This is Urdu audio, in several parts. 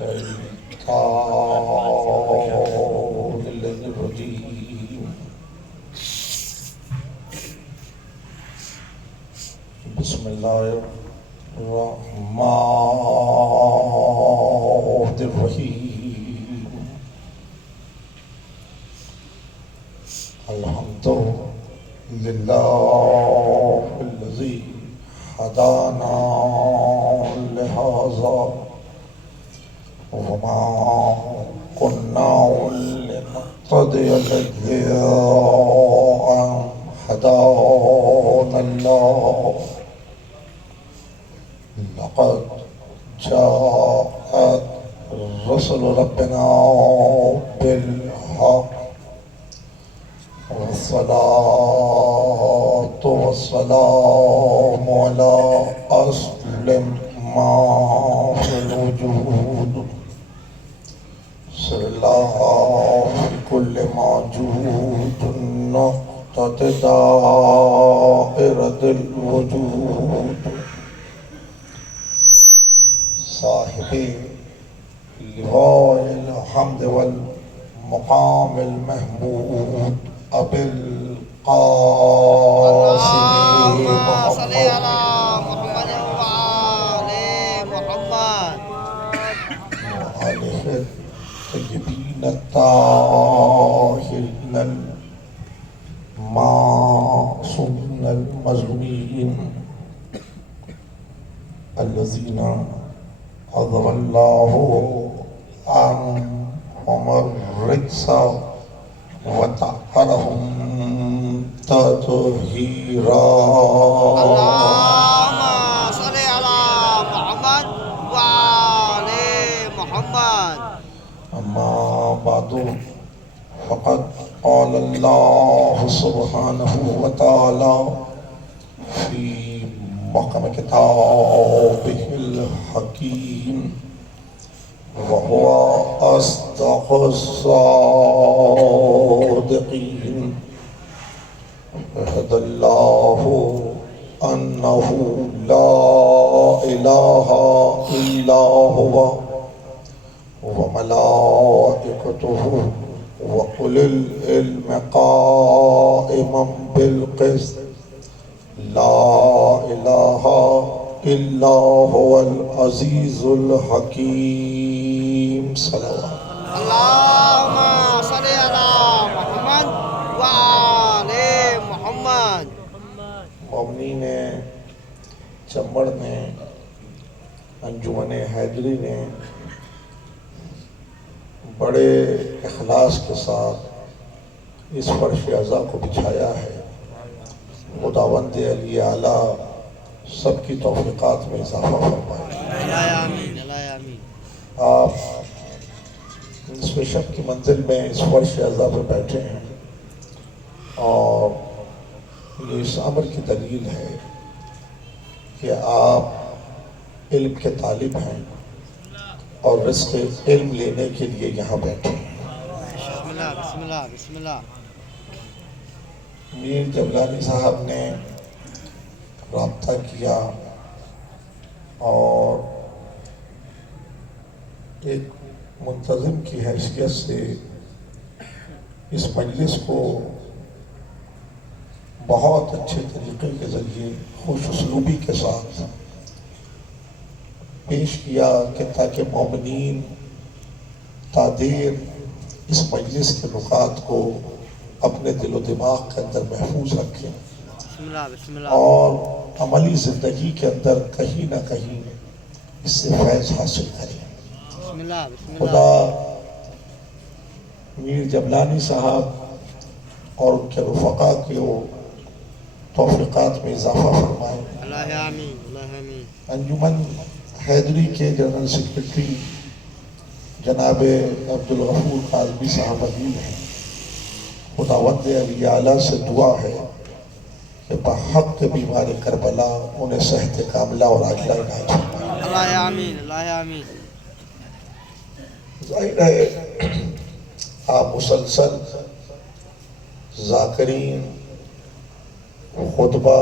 الشيطان الرجيم بسم الله الرحمن الرحيم الحمد لله الذي هدانا لهذا وما كنا لنهتدي لولا أن هدانا الله لقد جاءت رسل ربنا بالحق والصلاة والسلام على أسلم ما في الوجود سر الله في كل موجود نقطة دائرة الوجود صاحب لواء الحمد والمقام المحمود أبي القاسم اللهم صل محمد على محمد وآل محمد وآله الطيبين الطاهرين المعصومين المظلومين الذين عذب الله عنهم الرجس وطهرهم تطهيرا اللهم صل على محمد وآل محمد أما بعد فقد قال الله سبحانه وتعالى في محكم كتابه الحكيم وهو أصدق الصادقين شهد الله أنه لا إله إلا هو وملائكته وأولي العلم قائما بالقسط لا إله إلا هو العزيز الحكيم صلوات اللهم صل على محمد وآل محمد مومنین چمبڑ نے انجمن حیدری نے بڑے اخلاص کے ساتھ اس فرش عزا کو بچھایا ہے خداوند علی اعلیٰ سب کی توفیقات میں اضافہ فرمائے آمین آمین آپ نصف شب کی منزل میں اس فرش عزا پہ بیٹھے ہیں اور یہ اس امر کی دلیل ہے کہ آپ علم کے طالب ہیں اور رزق علم لینے کے لیے یہاں بیٹھے ہیں بسم اللہ بسم اللہ بسم اللہ میر جبلانی صاحب نے رابطہ کیا اور ایک منتظم کی حیثیت سے اس مجلس کو بہت اچھے طریقے کے ذریعے خوش اسلوبی کے ساتھ پیش کیا کہ تاکہ مومنین تادیر اس مجلس کے نکات کو اپنے دل و دماغ کے اندر محفوظ رکھیں بسم اللہ بسم اللہ اور عملی زندگی کے اندر کہیں نہ کہیں اس سے فیض حاصل کریں بسم اللہ بسم خدا اللہ میر جبلانی صاحب اور ان کے رفقا کے وہ توفیقات میں اضافہ فرمائیں اللہ آمین اللہ آمین انجمن حیدری کے جنرل سیکرٹری جناب عبدالغفور کاظمی صاحب علیل ہیں خداوند علی اعلیٰ سے دعا ہے کہ بحق بیمار کربلا انہیں صحت کاملہ اور عاجلہ عنایت فرمائے اللہ آمین اللہ آمین ظاہر ہے آپ مسلسل ذاکرین خطبہ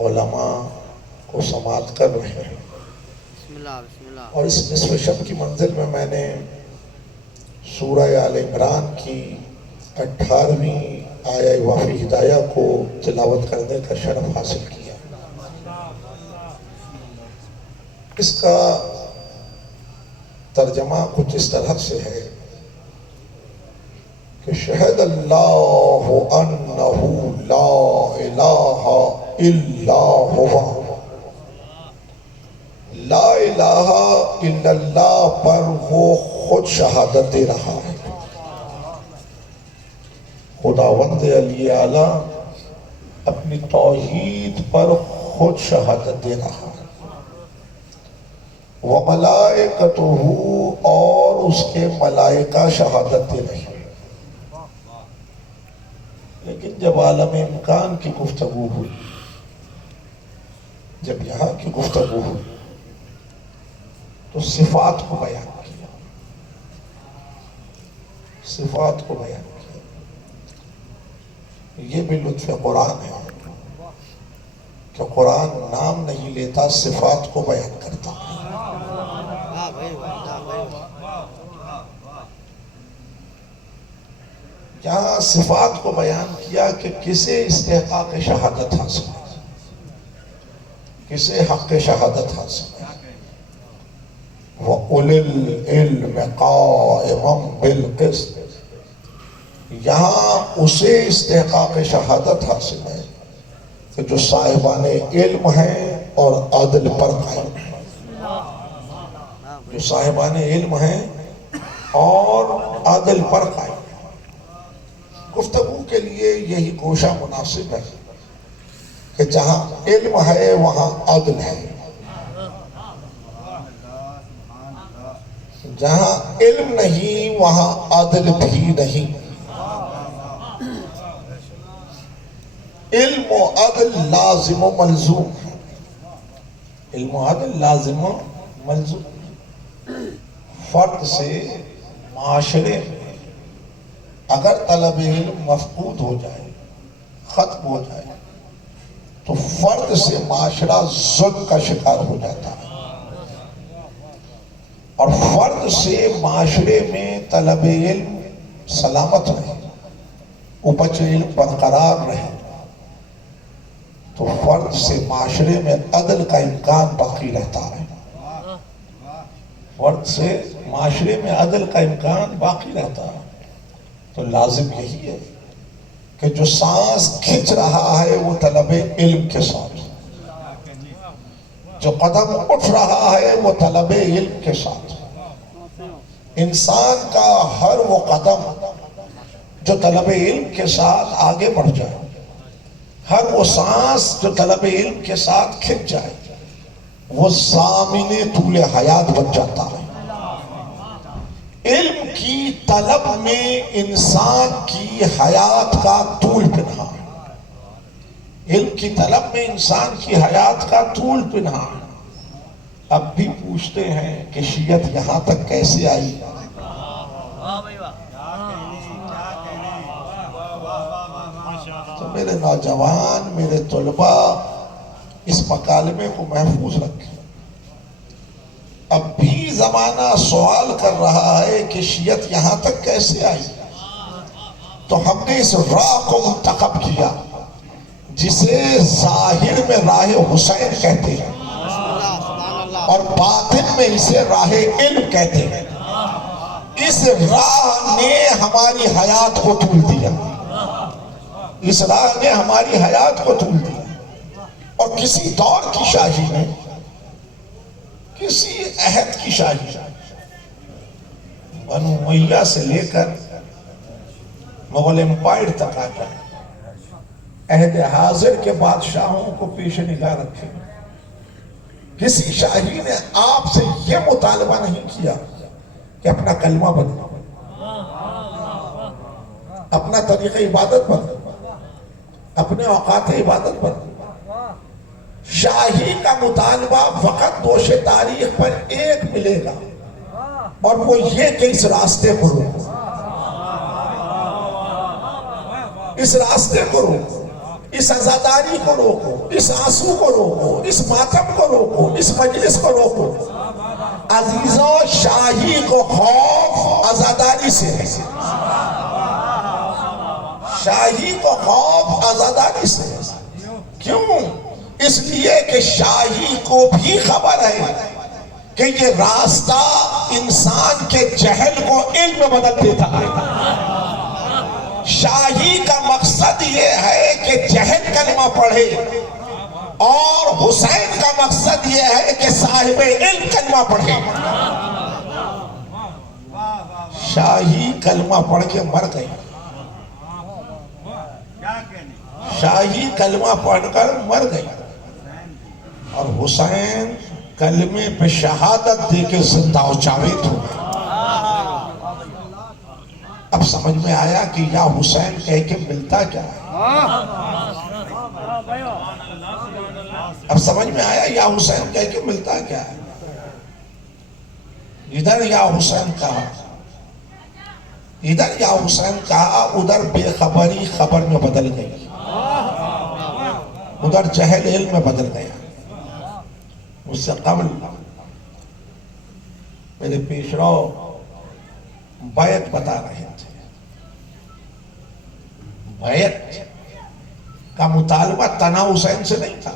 علماء کو سماعت کر رہے ہیں بسم اللہ بسم اللہ اور اس نصف شب کی منزل میں میں نے سورہ آل عمران کی 18ویں آیہ وافی ہدایہ کو تلاوت کرنے کا شرف حاصل کیا۔ اس کا ترجمہ کچھ اس طرح سے ہے کہ شہد اللہ انہ لا الہ الا ہوا، لا الہ الا اللہ پر وہ خود شہادت دے رہا ہے، خداوند علی اعلیٰ اپنی توحید پر خود شہادت دے رہا ہے، وَمَلَائِكَتُهُ اور اس کے ملائکہ شہادت دے رہے ہیں۔ لیکن جب عالم امکان کی گفتگو ہوئی، جب یہاں کی گفتگو ہوئی تو صفات کو بیان کیا، صفات کو بیان کیا۔ یہ بھی لطف قرآن ہے کہ قرآن نام نہیں لیتا، صفات کو بیان کرتا ہے۔ واہ بھائی واہ بھائی یہاں صفات کو بیان کیا کہ کسے استحقاق شہادت حاصل ہے، کسے حق شہادت حاصل ہے۔ وَأُولِي الْعِلْمِ قَائِمًا بِالْقِسْطِ، یہاں اسے استحقاق شہادت حاصل ہے کہ جو صاحبان علم ہیں اور عدل پر قائم ہیں، جو صاحبان علم ہیں اور عدل پر قائم ہیں۔ گفتگو کے لیے یہی گوشہ مناسب ہے کہ جہاں علم ہے وہاں عدل ہے، جہاں علم نہیں وہاں عدل بھی نہیں۔ علم و عدل لازم و ملزوم ہے، علم و عدل لازم و ملزوم۔ فرد سے معاشرے میں اگر طلب علم مفقود ہو جائے، ختم ہو جائے، تو فرد سے معاشرہ ظلم کا شکار ہو جاتا ہے، اور فرد سے معاشرے میں طلب علم سلامت رہے، اپج علم برقرار رہے، تو فرد سے معاشرے میں عدل کا امکان باقی رہتا ہے، فرد سے معاشرے میں عدل کا امکان باقی رہتا ہے۔ تو لازم یہی ہے کہ جو سانس کھچ رہا ہے وہ طلب علم کے ساتھ، جو قدم اٹھ رہا ہے وہ طلب علم کے ساتھ۔ انسان کا ہر وہ قدم جو طلب علم کے ساتھ آگے بڑھ جائے، ہر وہ سانس جو طلب علم کے ساتھ کھچ جائے، وہ ضامن طول حیات بن جاتا ہے۔ علم کی طلب میں انسان کی حیات کا طول پنہاں ہے، علم کی طلب میں انسان کی حیات کا طول پنہاں ہے۔ اب بھی پوچھتے ہیں کہ شیعت یہاں تک کیسے آئی؟ تو میرے نوجوان، میرے طلباء اس مکالمے کو محفوظ رکھیں۔ اب بھی زمانہ سوال کر رہا ہے کہ شیعت یہاں تک کیسے آئی، تو ہم نے اس راہ کو منتخب کیا جسے ظاہر میں راہ حسین کہتے ہیں اور باطن میں اسے راہ علم کہتے ہیں۔ اس راہ نے ہماری حیات کو طول دیا، اس راہ نے ہماری حیات کو طول دیا، اور کسی دور کی شاہی نے، کسی عہد کی شاہی، بنو امیہ سے لے کر مغل امپائر تک آ جائے، عہد حاضر کے بادشاہوں کو پیش نگاہ رکھے، کسی شاہی نے آپ سے یہ مطالبہ نہیں کیا کہ اپنا کلمہ بدلو، اپنا طریقہ عبادت بدلو، اپنے اوقات عبادت بدلو۔ شاہی کا مطالبہ فقط دوش تاریخ پر ایک ملے گا، اور وہ یہ کہ اس راستے کو روکو، اس راستے کو روکو، اس عزاداری کو روکو، اس آنسو کو روکو، اس ماتم کو روکو، اس مجلس کو روکو۔ عزیزوں شاہی کو خوف عزاداری سے ہے، شاہی کو خوف عزاداری سے ہے۔ کیوں؟ اس لیے کہ شاہی کو بھی خبر ہے کہ یہ راستہ انسان کے جہل کو علم میں بدل دیتا ہے۔ شاہی کا مقصد یہ ہے کہ جہل کلمہ پڑھے، اور حسین کا مقصد یہ ہے کہ صاحب علم کلمہ پڑھے۔ شاہی کلمہ پڑھ کے مر گئی، شاہی کلمہ پڑھ کر مر گئی، اور حسین کلمے پہ شہادت دے کے زندہ و جاوید ہو گئے۔ اب سمجھ میں آیا کہ یا حسین کہہ کے ملتا کیا ہے؟ اب سمجھ میں آیا یا حسین کہہ کے ملتا کیا ہے؟ ادھر یا حسین کہا، ادھر یا حسین کہا، ادھر بے خبری خبر میں بدل گئی، ادھر جہل علم میں بدل گیا۔ اس سے قبل میرے پیشرو بیعت بتا رہے تھے، بیعت کا مطالبہ تنا حسین سے نہیں تھا،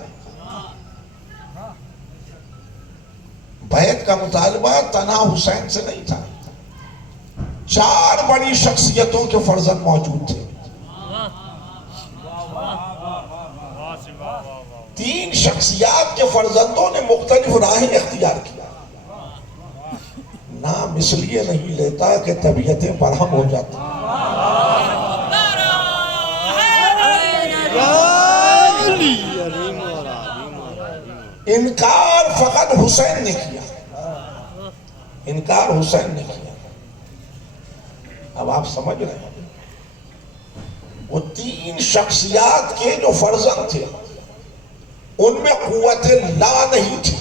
بیعت کا مطالبہ تنا حسین سے نہیں تھا۔ 4 بڑی شخصیتوں کے فرزند موجود تھے، 3 شخصیات کے فرزندوں نے مختلف راہیں اختیار کیا۔ نام اس لیے نہیں لیتا کہ طبیعتیں برہم ہو جاتی، انکار فقط حسین نے کیا، انکار حسین نے کیا۔ اب آپ سمجھ رہے ہیں، وہ 3 شخصیات کے جو فرزند تھے ان میں قوت لا نہیں تھی،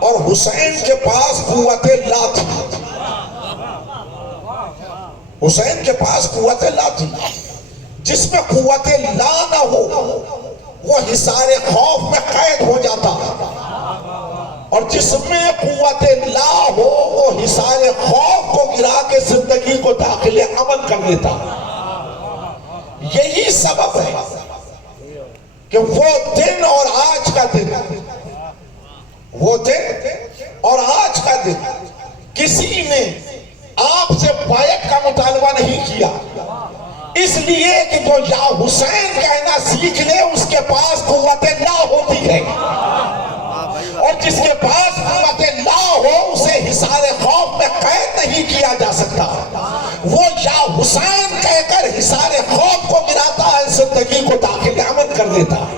اور حسین کے پاس قوت لا تھی، حسین کے پاس قوت لا تھی۔ جس میں قوت لا نہ ہو وہ حصار خوف میں قید ہو جاتا، اور جس میں قوت لا ہو وہ حصار خوف کو گرا کے زندگی کو داخل عمل کر دیتا۔ یہی سبب ہے کہ وہ دن اور آج کا دن، وہ دن اور آج کا دن کسی نے آپ سے بیعت کا مطالبہ نہیں کیا، اس لیے کہ جو یا حسین کہنا سیکھ لے اس کے پاس قوت لا ہوتی ہے، اور جس کے پاس قوت لا ہو اسے حصار خوف میں قید نہیں کیا جا سکتا۔ وہ یا حسین کہہ کر حصار خوف کو گراتا ہے، زندگی کو داخل عمل کر دیتا ہے۔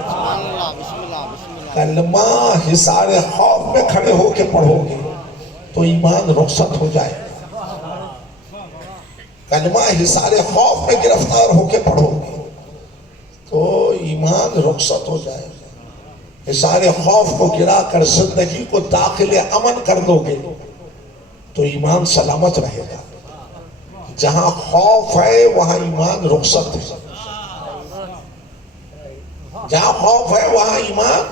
کلمہ حصار خوف میں کھڑے ہو کے پڑھو گے تو ایمان رخصت ہو جائے گا، کلمہ حصار خوف میں گرفتار ہو کے پڑھو گے تو ایمان رخصت ہو جائے گا۔ حصار خوف کو گرا کر زندگی کو داخل امن کر دو گے تو ایمان سلامت رہے گا۔ جہاں خوف ہے وہاں ایمان رخصت ہے، جہاں خوف ہے وہاں ایمان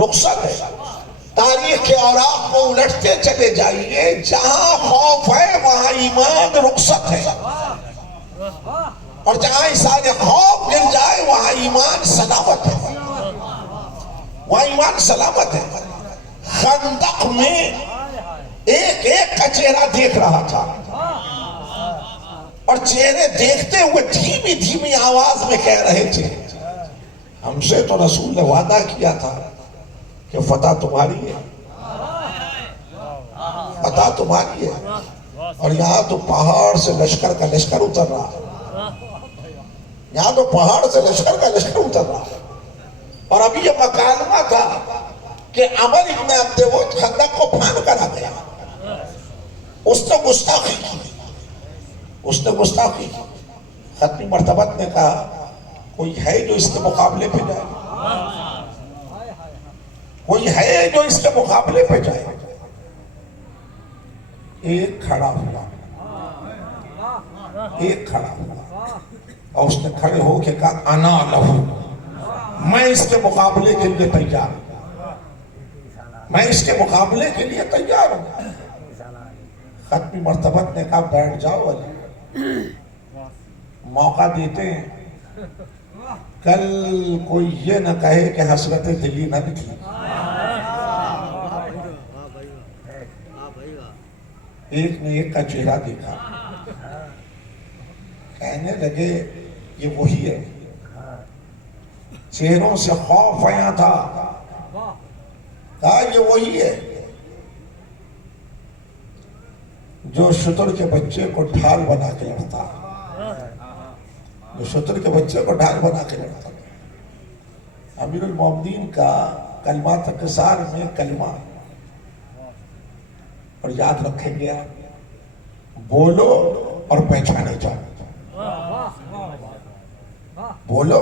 رخصت ہے۔ تاریخ کے اوراق کو الٹتے چلے جائیے، جہاں خوف ہے وہاں ایمان رخصت ہے، اور جہاں حصار خوف گر جائے وہاں ایمان سلامت ہے، وہاں ایمان سلامت ہے۔ خندق میں ایک ایک کا چہرہ دیکھ رہا تھا، اور چہرے دیکھتے ہوئے دھیمی دھیمی آواز میں کہہ رہے تھے، ہم سے تو رسول نے وعدہ کیا تھا کہ فتح تمہاری ہے، فتح تمہاری ہے، اور یہاں تو پہاڑ سے لشکر کا لشکر اتر رہا ہے، یہاں تو پہاڑ سے لشکر کا لشکر اتر رہا ہے۔ اور ابھی یہ مکالمہ تھا کہ عمر ابن عبد ود خندق کو پھان کر آ گیا، اس نے گستاخی کی، اس نے گستاخی کی۔ ختمی مرتبت نے کہا کوئی ہے جو اس کے مقابلے پہ جائے، کوئی ہے جو اس کے مقابلے پہ جائے۔ ایک کھڑا ہوا، ایک کھڑا ہوا، اور اس نے کھڑے ہو کے کہا انا لہو، میں اس کے مقابلے کے لیے تیار ہوں، میں اس کے مقابلے کے لیے تیار ہوں. ختمی مرتبت نے کہا بیٹھ جاؤ علی، موقع دیتے ہیں، کل کوئی یہ نہ کہے کہ حسرت دلی نہ نکلی. ایک نے ایک کا چہرہ دیکھا، کہنے لگے یہ وہی ہے. چہروں سے خوف آیا تھا، کہا یہ وہی ہے جو شتر کے بچے کو ڈھال بنا کے لڑتا، جو شتر کے بچے کو ڈھال بنا کے لڑتا. امیر المومنین کا کلمہ تکسار میں کلمہ اور یاد رکھیں گے، بولو اور پہچانے جاؤ، بولو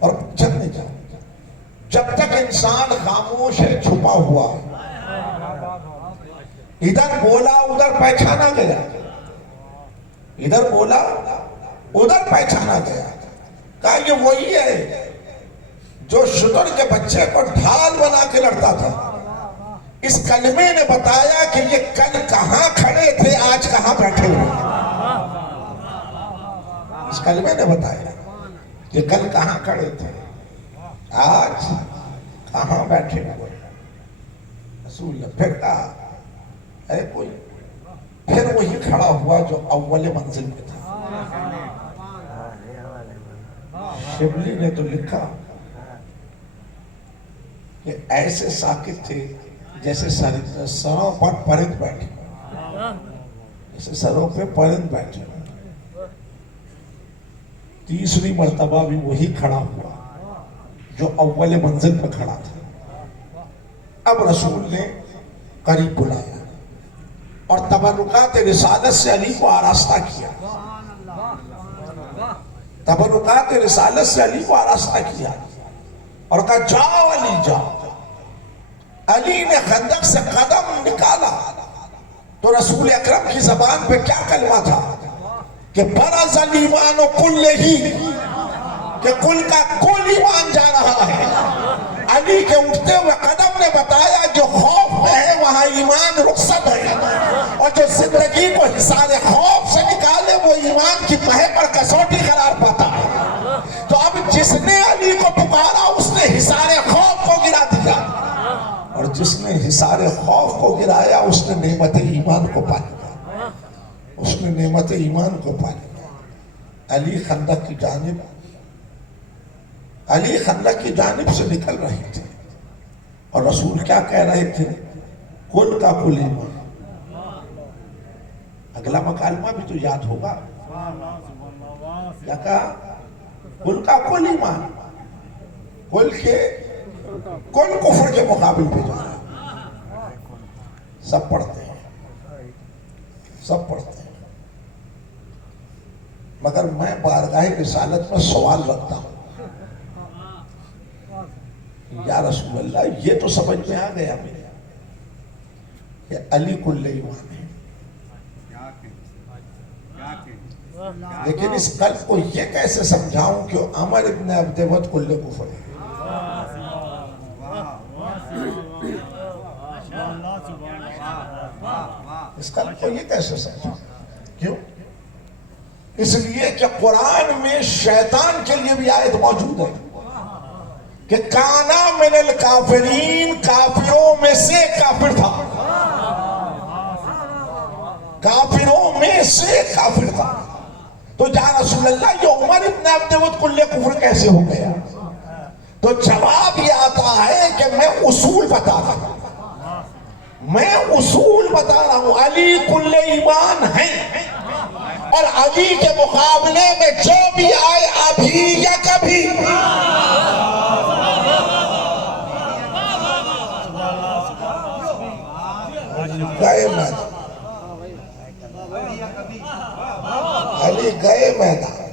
اور پہچانے جاؤ. جب تک انسان خاموش ہے، چھپا ہوا، ادھر بولا ادھر پہچانا گیا، ادھر بولا ادھر پہچانا گیا. کہا یہ وہی ہے جو شتر کے بچے کو ڈھال بنا کے لڑتا تھا. اس کلمے نے بتایا کہ یہ کل کہاں کھڑے تھے، آج کہاں بیٹھے ہوئے. اس کلمے نے بتایا کہ کل کہاں کھڑے تھے، آج کہاں بیٹھے ہوئے. رسول نے پھر کہا ہے کوئی، پھر وہی کھڑا ہوا جو اول منزل میں تھا. شبلی نے تو لکھا کہ ایسے ساکت تھے جیسے سروں پر پرند بیٹھے، جیسے سروں پہ پرند بیٹھے. تیسری مرتبہ بھی وہی کھڑا ہوا جو اول منزل پہ کھڑا تھا. اب رسول نے قریب بلایا اور تبرکات رسالت سے علی کو آراستہ کیا، تبرکات رسالت سے علی کو آراستہ کیا اور کہا جاؤ علی جاؤ. علی نے خندق سے قدم نکالا تو رسول اکرم کی زبان پہ کیا کلمہ تھا کہ برز الایمان کلہ، کہ کل کا کل ایمان جا رہا ہے. علی کے اٹھتے ہوئے قدم نے بتایا جو خوف میں ہے وہاں ایمان رخصت ہے، اور جو زندگی کو حصار خوف سے نکالے وہ ایمان کی پہے پر کسوٹی قرار پاتا ہے. تو اب جس نے علی کو پکارا اس نے حصار خوف کو گرا دیا، اور جس نے حصار خوف کو گرایا اس نے نعمت ایمان کو پا لیا، اس نے نعمت ایمان کو پا لیا. علی خندق کی جانب سے نکل رہے تھے اور رسول کیا کہہ رہے تھے، کل کا کل ایمان. اگلا مکالمہ بھی تو یاد ہوگا، کیا کہا، کل کا کل ایمان، کل کفر کے مقابل پہ جا رہا ہے. سب پڑھتے ہیں، سب پڑھتے ہیں، مگر میں بارگاہ رسالت میں سوال رکھتا ہوں. یا رسول اللہ یہ تو سمجھ میں آ گیا میرے کہ علی کل ایمان ہے، لیکن اس قلب کو یہ کیسے سمجھاؤں کہ عمر ابن عبدود کل کفر ہے. اس قلب کو یہ کیسے سمجھاؤں؟ کیوں؟ اس لیے کہ قرآن میں شیطان کے لیے بھی آیت موجود ہے کہ کانا من الکافرین، کافروں میں سے کافر تھا، کافروں میں سے کافر تھا. تو یا رسول اللہ یہ عمر ابن عبدود کل کفر کیسے ہو گیا؟ تو جواب یہ آتا ہے کہ میں اصول بتا رہا ہوں، میں اصول بتا رہا ہوں. علی کل ایمان ہے، اور علی کے مقابلے میں جو بھی آئے ابھی یا کبھی گئے میدان، علی گئے میدان.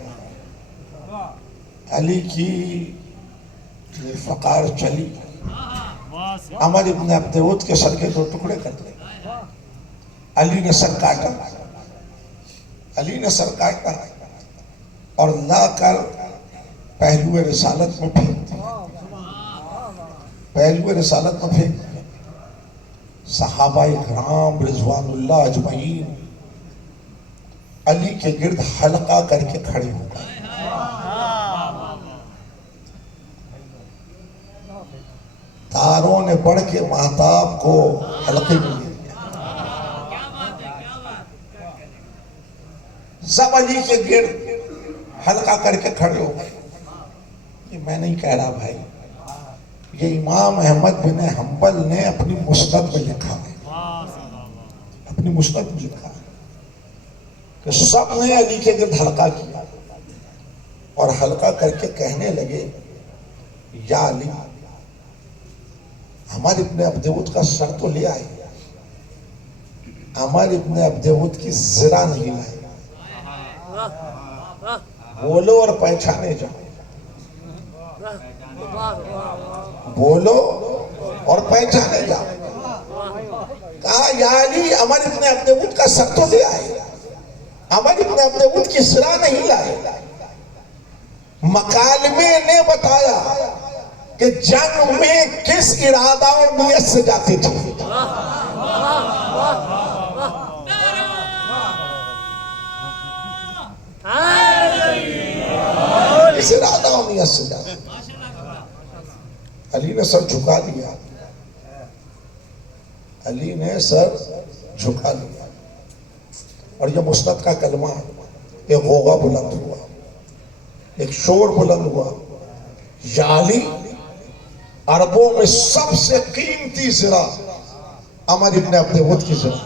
علی کی فقار چلی، عمر ابن عبدود کے سر کے 2 ٹکڑے کر دیے. علی نے سر کاٹا، علی نے سر کاٹا اور لا کر پہلو رسالت میں پھینک دیا، پہلو رسالت میں پھینک دیا. صحابہ کرام رضوان اللہ اجمعین علی کے گرد حلقہ کر کے کھڑے ہو گئے. تاروں نے بڑھ کے مہتاب کو حلقے میں لے لیا. سب علی کے گرد حلقہ کر کے کھڑے ہو گئے. یہ میں نہیں کہہ رہا بھائی، یہ امام احمد بن حنبل نے اپنی مسند میں لکھا ہے، اپنی مسند میں لکھا ہے کہ سب نے علی کے گرد حلقہ کیا اور حلقہ کر کے کہنے لگے یا علی عمر ابن عبدود کا سر تو لے آئے، عمر ابن عبدود کی ذرا نہیں لائے، بولو اور پہچانے جاؤ، بولو اور پہچانے جاؤ. کہا یا علی عمر ابن عبدود کا سر تو لے آئے، عمر ابن عبدود کی ذرا نہیں لائے. مکالمے نے بتایا کہ جنگ میں کس ارادہ اور نیت سے جاتے تھے. کس ارادہ اور نیت سے جاتے تھے. علی نے سر جھکا لیا، علی نے سر جھکا لیا اور یہ مسند کا کلمہ ایک غوغا بلند ہوا، ایک شور بلند ہوا. یا علی عربوں میں سب سے قیمتی زرہ عمر ابن عبدود کی زرہ،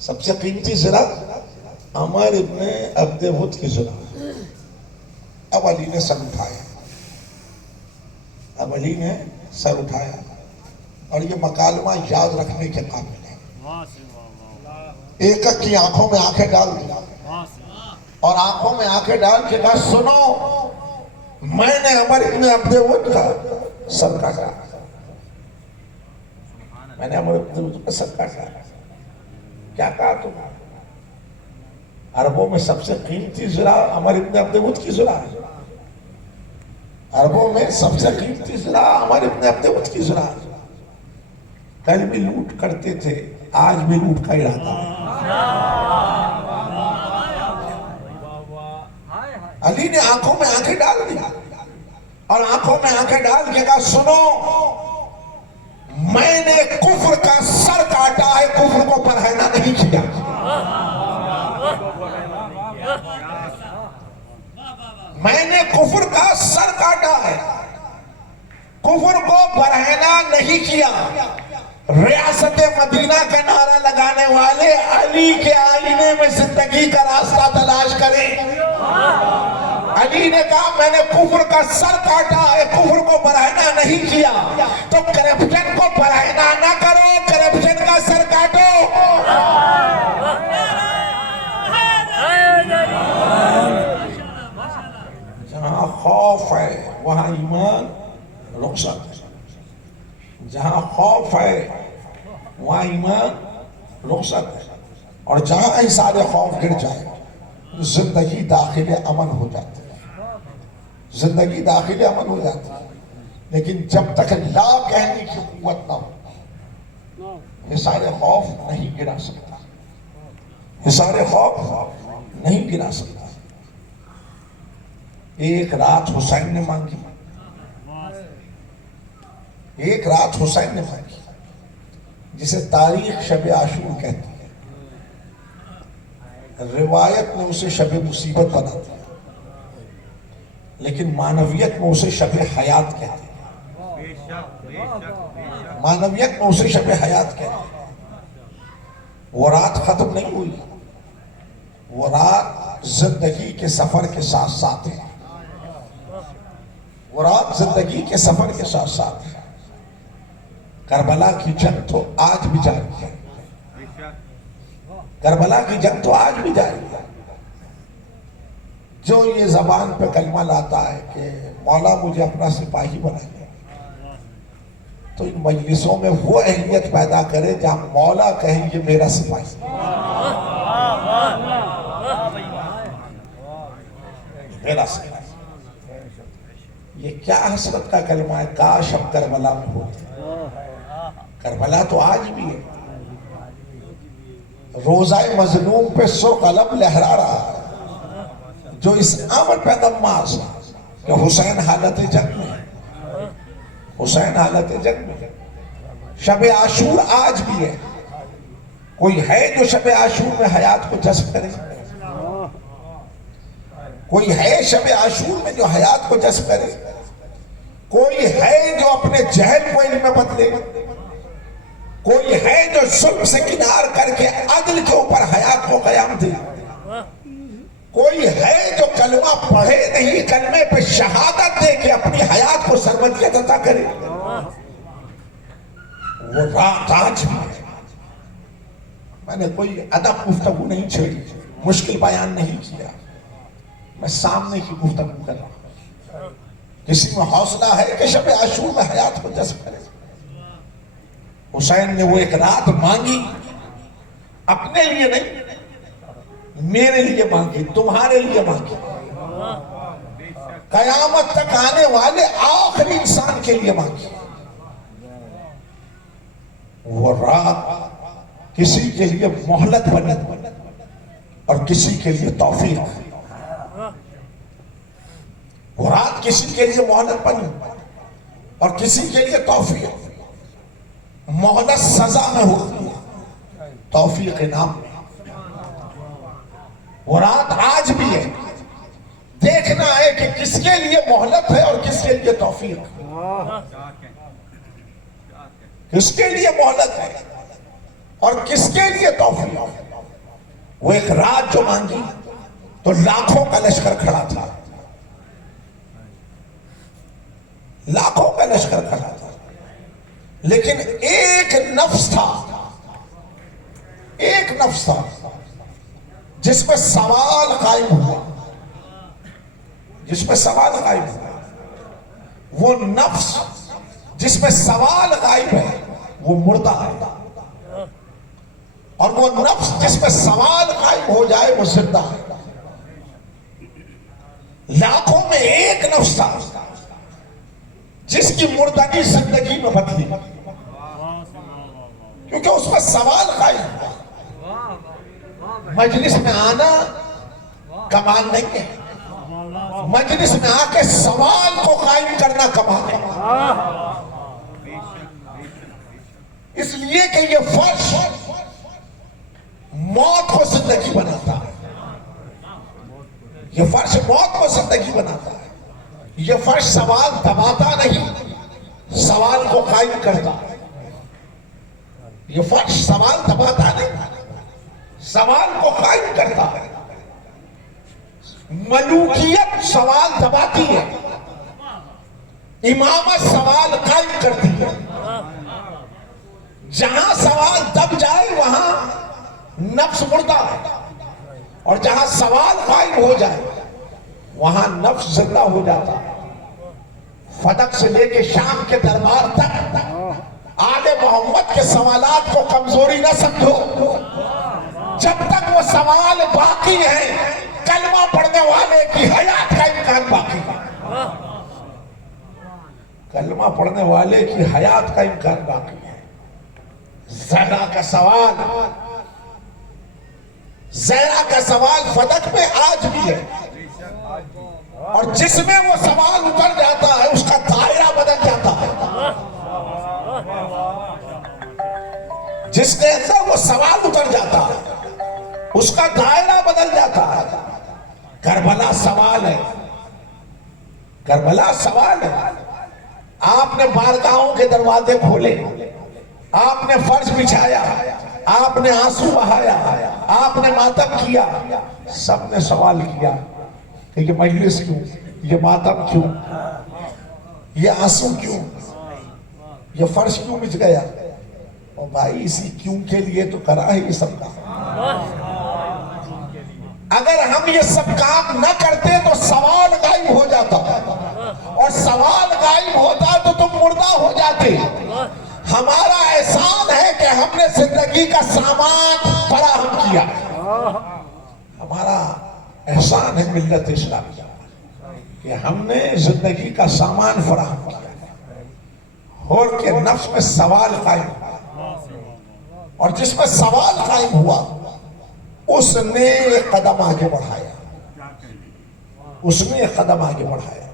سب سے قیمتی زرہ عمر ابن عبدود کی زرہ. اب علی نے سر اٹھایا، اب علی نے سر اٹھایا اور یہ مکالمہ یاد رکھنے کے قابل ہے. ایک ایک کی آنکھوں میں آنکھیں ڈال دیا اور آنکھوں میں آنکھیں ڈال کے کہا سنو، میں نے عمر ابن عبدود کا سر کاٹا، میں نے عمر ابن عبدود کا سر کاٹا. کیا کہا تم؟ عربوں میں سب سے قیمتی زرہ عمر ابن عبدود کی زرہ ہے، عربوں میں سب سے قیمتی زرہ عمر ابن عبدود کی زرہ ہے. کل بھی لوٹ کرتے تھے، آج بھی لوٹ کا ارادہ ہے. علی نے آنکھوں میں آنکھیں ڈال دیا اور آنکھوں میں آنکھیں ڈال کے کہا سنو، میں نے کفر کا سر کاٹا ہے، کفر کو پرہینا نہیں کیا. میں نے کفر کا سر کاٹا ہے، کفر کو برہنا نہیں کیا. ریاست مدینہ کا نعرہ لگانے والے علی کے آئینے میں زندگی کا راستہ تلاش کریں. علی نے کہا میں نے کفر کا سر کاٹا ہے، کفر کو برہنا نہیں کیا. تو کرپشن کو برہنا نہ کرو، کرپشن کا سر کاٹو. جہاں خوف ہے وہاں ایمان رخصت ہے، جہاں خوف ہے وہاں ایمان رخصت ہے. اور جہاں احسان خوف گر جائے زندگی داخل امن ہو جاتی ہے، زندگی داخل امن ہو جاتی ہے. لیکن جب تک لا کہنے کی قوت نہ ہو احسان خوف نہیں گرا سکتا، احسان خوف نہیں گرا سکتا. ایک رات حسین نے مانگی، ایک رات حسین نے مانگی، جسے تاریخ شب عاشور کہتی ہے. روایت میں اسے شب مصیبت بنا دیا، لیکن معنویت میں اسے شب حیات کہتے ہیں. معنویت میں اسے شب حیات کہتے ہیں. وہ رات ختم نہیں ہوئی، وہ رات زندگی کے سفر کے ساتھ ساتھ ہے، وہ رات زندگی کے سفر کے ساتھ ساتھ ہے. کربلا کی جنگ تو آج بھی جاری ہے، کربلا کی جنگ تو آج بھی جاری ہے. جو یہ زبان پہ کلمہ لاتا ہے کہ مولا مجھے اپنا سپاہی بنائے، تو ان مجلسوں میں وہ اہلیت پیدا کرے جہاں مولا کہیں یہ میرا سپاہی، میرا سپاہی. یہ کیا حسرت کا کلمہ ہے، کاش ہم کربلا میں ہوتے. کربلا تو آج بھی ہے. روزہ مظلوم پہ 100 قلم لہرا رہا ہے. جو اس عامر پیغمبر کہ حسین حالت جنگ میں، حسین حالت جنگ میں. شب عاشور آج بھی ہے. کوئی ہے جو شب عاشور میں حیات کو جذب کرے؟ کوئی ہے شب عاشور میں جو حیات کو جذب کرے؟ کوئی ہے جو اپنے جہل کو علم میں بدلے؟ کوئی ہے جو ظلم سے کنار کر کے عدل کے اوپر حیات کو قیام دے؟ کوئی ہے جو کلمہ پڑھے نہیں، کلمے پہ شہادت دے کے اپنی حیات کو سرمدیت عطا کرے؟ وہ رات آج بھی ہے. میں نے کوئی ادب گفتگو نہیں چھیڑی، مشکل بیان نہیں کیا. میں سامنے کی گفتگو کر رہا ہوں. کسی میں حوصلہ ہے کہ شب عاشور میں حیات کو جذب کرے؟ حسین نے وہ ایک رات مانگی، اپنے لیے نہیں، میرے لیے مانگی، تمہارے لیے مانگی، قیامت تک آنے والے آخری انسان کے لیے مانگی. وہ رات کسی کے لیے مہلت بنی اور کسی کے لیے توفیق. وہ رات کسی کے لیے مہلت بنی اور کسی کے لیے توفیق. مہلت سزا میں ہوتی ہے، توفیق انعام میں. وہ رات آج بھی ہے. دیکھنا ہے کہ کس کے لیے مہلت ہے اور کس کے لیے توفیق. کس کے لیے مہلت ہے اور کس کے لیے توفیق. وہ ایک رات جو مانگی تو لاکھوں کا لشکر کھڑا تھا، لاکھوں کا لشکر کھڑا تھا. لیکن ایک نفس تھا، ایک نفس تھا جس پہ سوال قائم ہوا، جس پہ سوال قائم ہوا. وہ نفس جس پہ سوال قائم ہے وہ مردہ ہے، اور وہ نفس جس پہ سوال قائم ہو جائے وہ زندہ ہے. لاکھوں میں ایک نفس تھا جس کی مردگی زندگی میں بدلی، کیونکہ اس پر سوال قائم ہوا. مجلس میں آنا کمال نہیں ہے، مجلس میں آ کے سوال کو قائم کرنا کمال ہے. اس لیے کہ یہ فرش موت کو زندگی بناتا ہے، یہ فرش موت کو زندگی بناتا ہے. یہ فرش سوال دباتا نہیں، سوال کو قائم کرتا ہے. یہ فرش سوال دباتا نہیں، سوال کو قائم کرتا ہے. ملوکیت سوال دباتی ہے، امامت سوال قائم کرتی ہے. جہاں سوال دب جائے وہاں نفس مردہ ہے، اور جہاں سوال قائم ہو جائے وہاں نفس زندہ ہو جاتا ہے. فدق سے لے کے شام کے دربار تک آل محمد کے سوالات کو کمزوری نہ سمجھو. جب تک وہ سوال باقی ہیں کلمہ پڑھنے والے کی حیات کا امکان باقی ہے. کلمہ پڑھنے والے کی حیات کا امکان باقی ہے. زیرہ کا سوال، زیرہ کا سوال فدق میں آج بھی ہے، اور جس میں وہ سوال اتر جاتا ہے اس کا دائرہ بدل جاتا ہے. جس کے اندر وہ سوال اتر جاتا ہے اس کا دائرہ بدل جاتا ہے. کربلا سوال ہے، کربلا سوال ہے. آپ نے بارگاہوں کے دروازے کھولے، آپ نے فرش بچھایا، آپ نے آنسو بہایا، آپ نے ماتم کیا. سب نے سوال کیا کہ یہ مجلس کیوں، یہ ماتم کیوں، یہ آنسو کیوں، یہ فرش کیوں بچھ گیا؟ اور بھائی اسی کیوں کے لیے تو کرا ہے یہ سب کام. اگر ہم یہ سب کام نہ کرتے تو سوال غائب ہو جاتا، اور سوال غائب ہوتا تو تم مردہ ہو جاتے. ہمارا احسان ہے کہ ہم نے زندگی کا سامان فراہم کیا. ہمارا احسان ہے ملت اسلامیہ کہ ہم نے زندگی کا سامان فراہم کیا اور کہ نفس میں سوال قائم. اور جس میں سوال قائم ہوا اس نے ایک قدم آگے بڑھایا، اس نے ایک قدم آگے بڑھایا،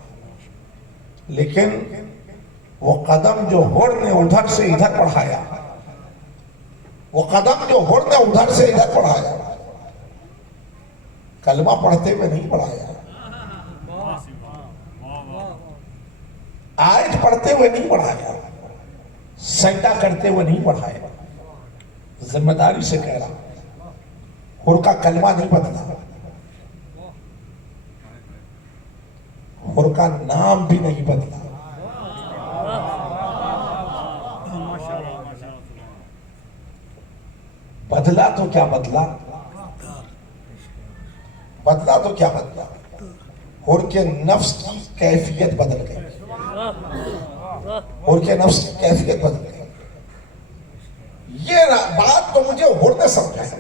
لیکن وہ قدم جو ہر نے ادھر سے ادھر بڑھایا، وہ قدم جو ہر نے ادھر سے ادھر بڑھایا، کلمہ پڑھتے ہوئے نہیں بڑھایا، آیت پڑھتے ہوئے نہیں بڑھایا، سجدہ کرتے ہوئے نہیں بڑھایا۔ ذمہ داری سے کہہ رہا، ہر کا کلمہ نہیں بدلا، ہر کا نام بھی نہیں بدلا۔ بدلا تو کیا بدلا، بدلا تو کیا بدلا، ہر کے نفس کی کیفیت بدل گئی، ہر کے نفس کی کیفیت بدل گئی۔ یہ بات تو مجھے ہر نے سمجھایا،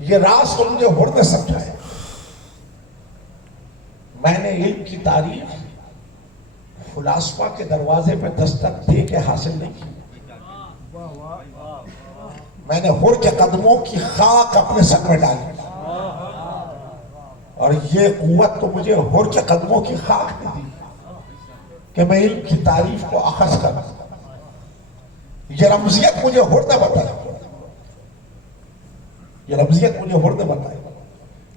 یہ راز تو مجھے ہر نے سمجھایا۔ میں نے علم کی تعریف فلاسفہ کے دروازے پہ دستک دے کے حاصل نہیں کی، میں نے ہر کے قدموں کی خاک اپنے سر میں ڈالی، اور یہ قوت تو مجھے ہر کے قدموں کی خاک نے دی کہ میں علم کی تعریف کو اخذ کروں۔ یہ رمزیت مجھے ہر نے بتایا، یہ رمزیت مجھے ہر نے بتایا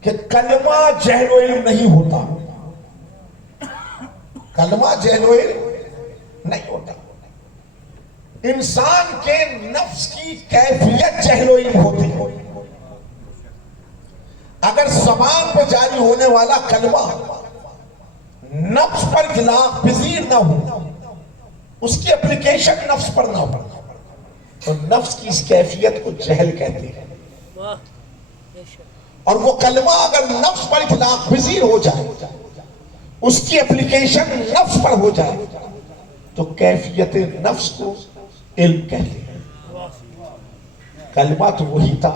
کہ کلمہ جہل و علم نہیں ہوتا، کلمہ جہل و علم نہیں ہوتا، انسان کے نفس کی کیفیت جہل و علم ہوتی ہے۔ اگر زبان پہ جاری ہونے والا کلمہ نفس پر اطلاق پذیر نہ ہو، اس کی اپلیکیشن نفس پر نہ ہو، تو نفس کی اس کیفیت کو جہل کہتے ہیں۔ اور وہ کلمہ اگر نفس پر اطلاق پذیر ہو جائے، اس کی اپلیکیشن نفس پر ہو جائے، تو کیفیت نفس کو علم کہتے ہیں۔ کلمہ تو وہی تھا،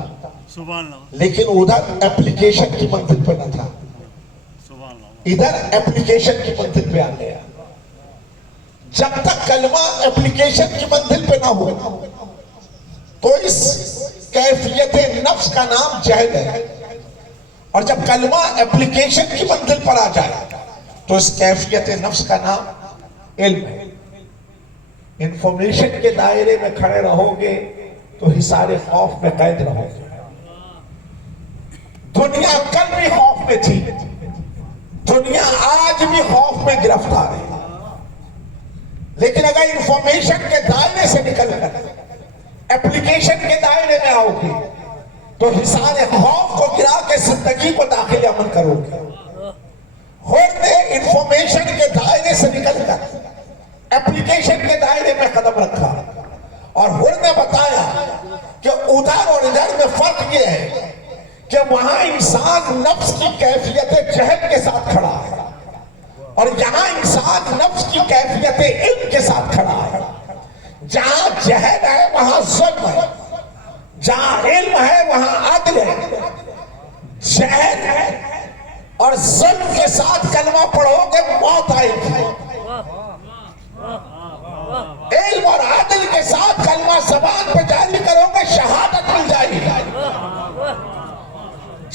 لیکن ادھر اپلیکیشن کی منزل پہ نہ تھا، ادھر اپلیکیشن کی منزل پہ آ گیا۔ جب تک کلمہ اپلیکیشن کی منزل پہ نہ ہو تو اس کیفیت نفس کا نام جہل ہے، اور جب کلمہ اپلیکیشن کی منزل پر آ جائے تو اس کیفیت نفس کا نام علم ہے۔ انفارمیشن کے دائرے میں کھڑے رہو گے تو حصار خوف میں قید رہو گے۔ دنیا کل بھی خوف میں تھی، دنیا آج بھی خوف میں گرفتار ہے، لیکن اگر انفارمیشن کے دائرے سے نکل کر اپلیکیشن کے دائرے میں آؤ گے تو حصار خوف کو گرا کے زندگی کو داخل امن کرو گے۔ ہر نے انفارمیشن کے دائرے سے نکل کر اپلیکیشن کے دائرے میں قدم رکھا، اور ہر نے بتایا کہ ادھر اور ادھر میں فرق یہ ہے کہ وہاں انسان نفس کی کیفیت جہل کے ساتھ کھڑا ہے، اور یہاں انسان نفس کی کیفیت علم کے ساتھ کھڑا ہے۔ جہاں جہل ہے وہاں ظلم ہے، جہاں علم ہے وہاں عدل ہے۔ جہل ہے اور ظلم کے ساتھ کلمہ پڑھو گے موت آئے گی، علم اور عدل کے ساتھ کلمہ زبان پہ جاری کرو گے شہادت مل جائے گی۔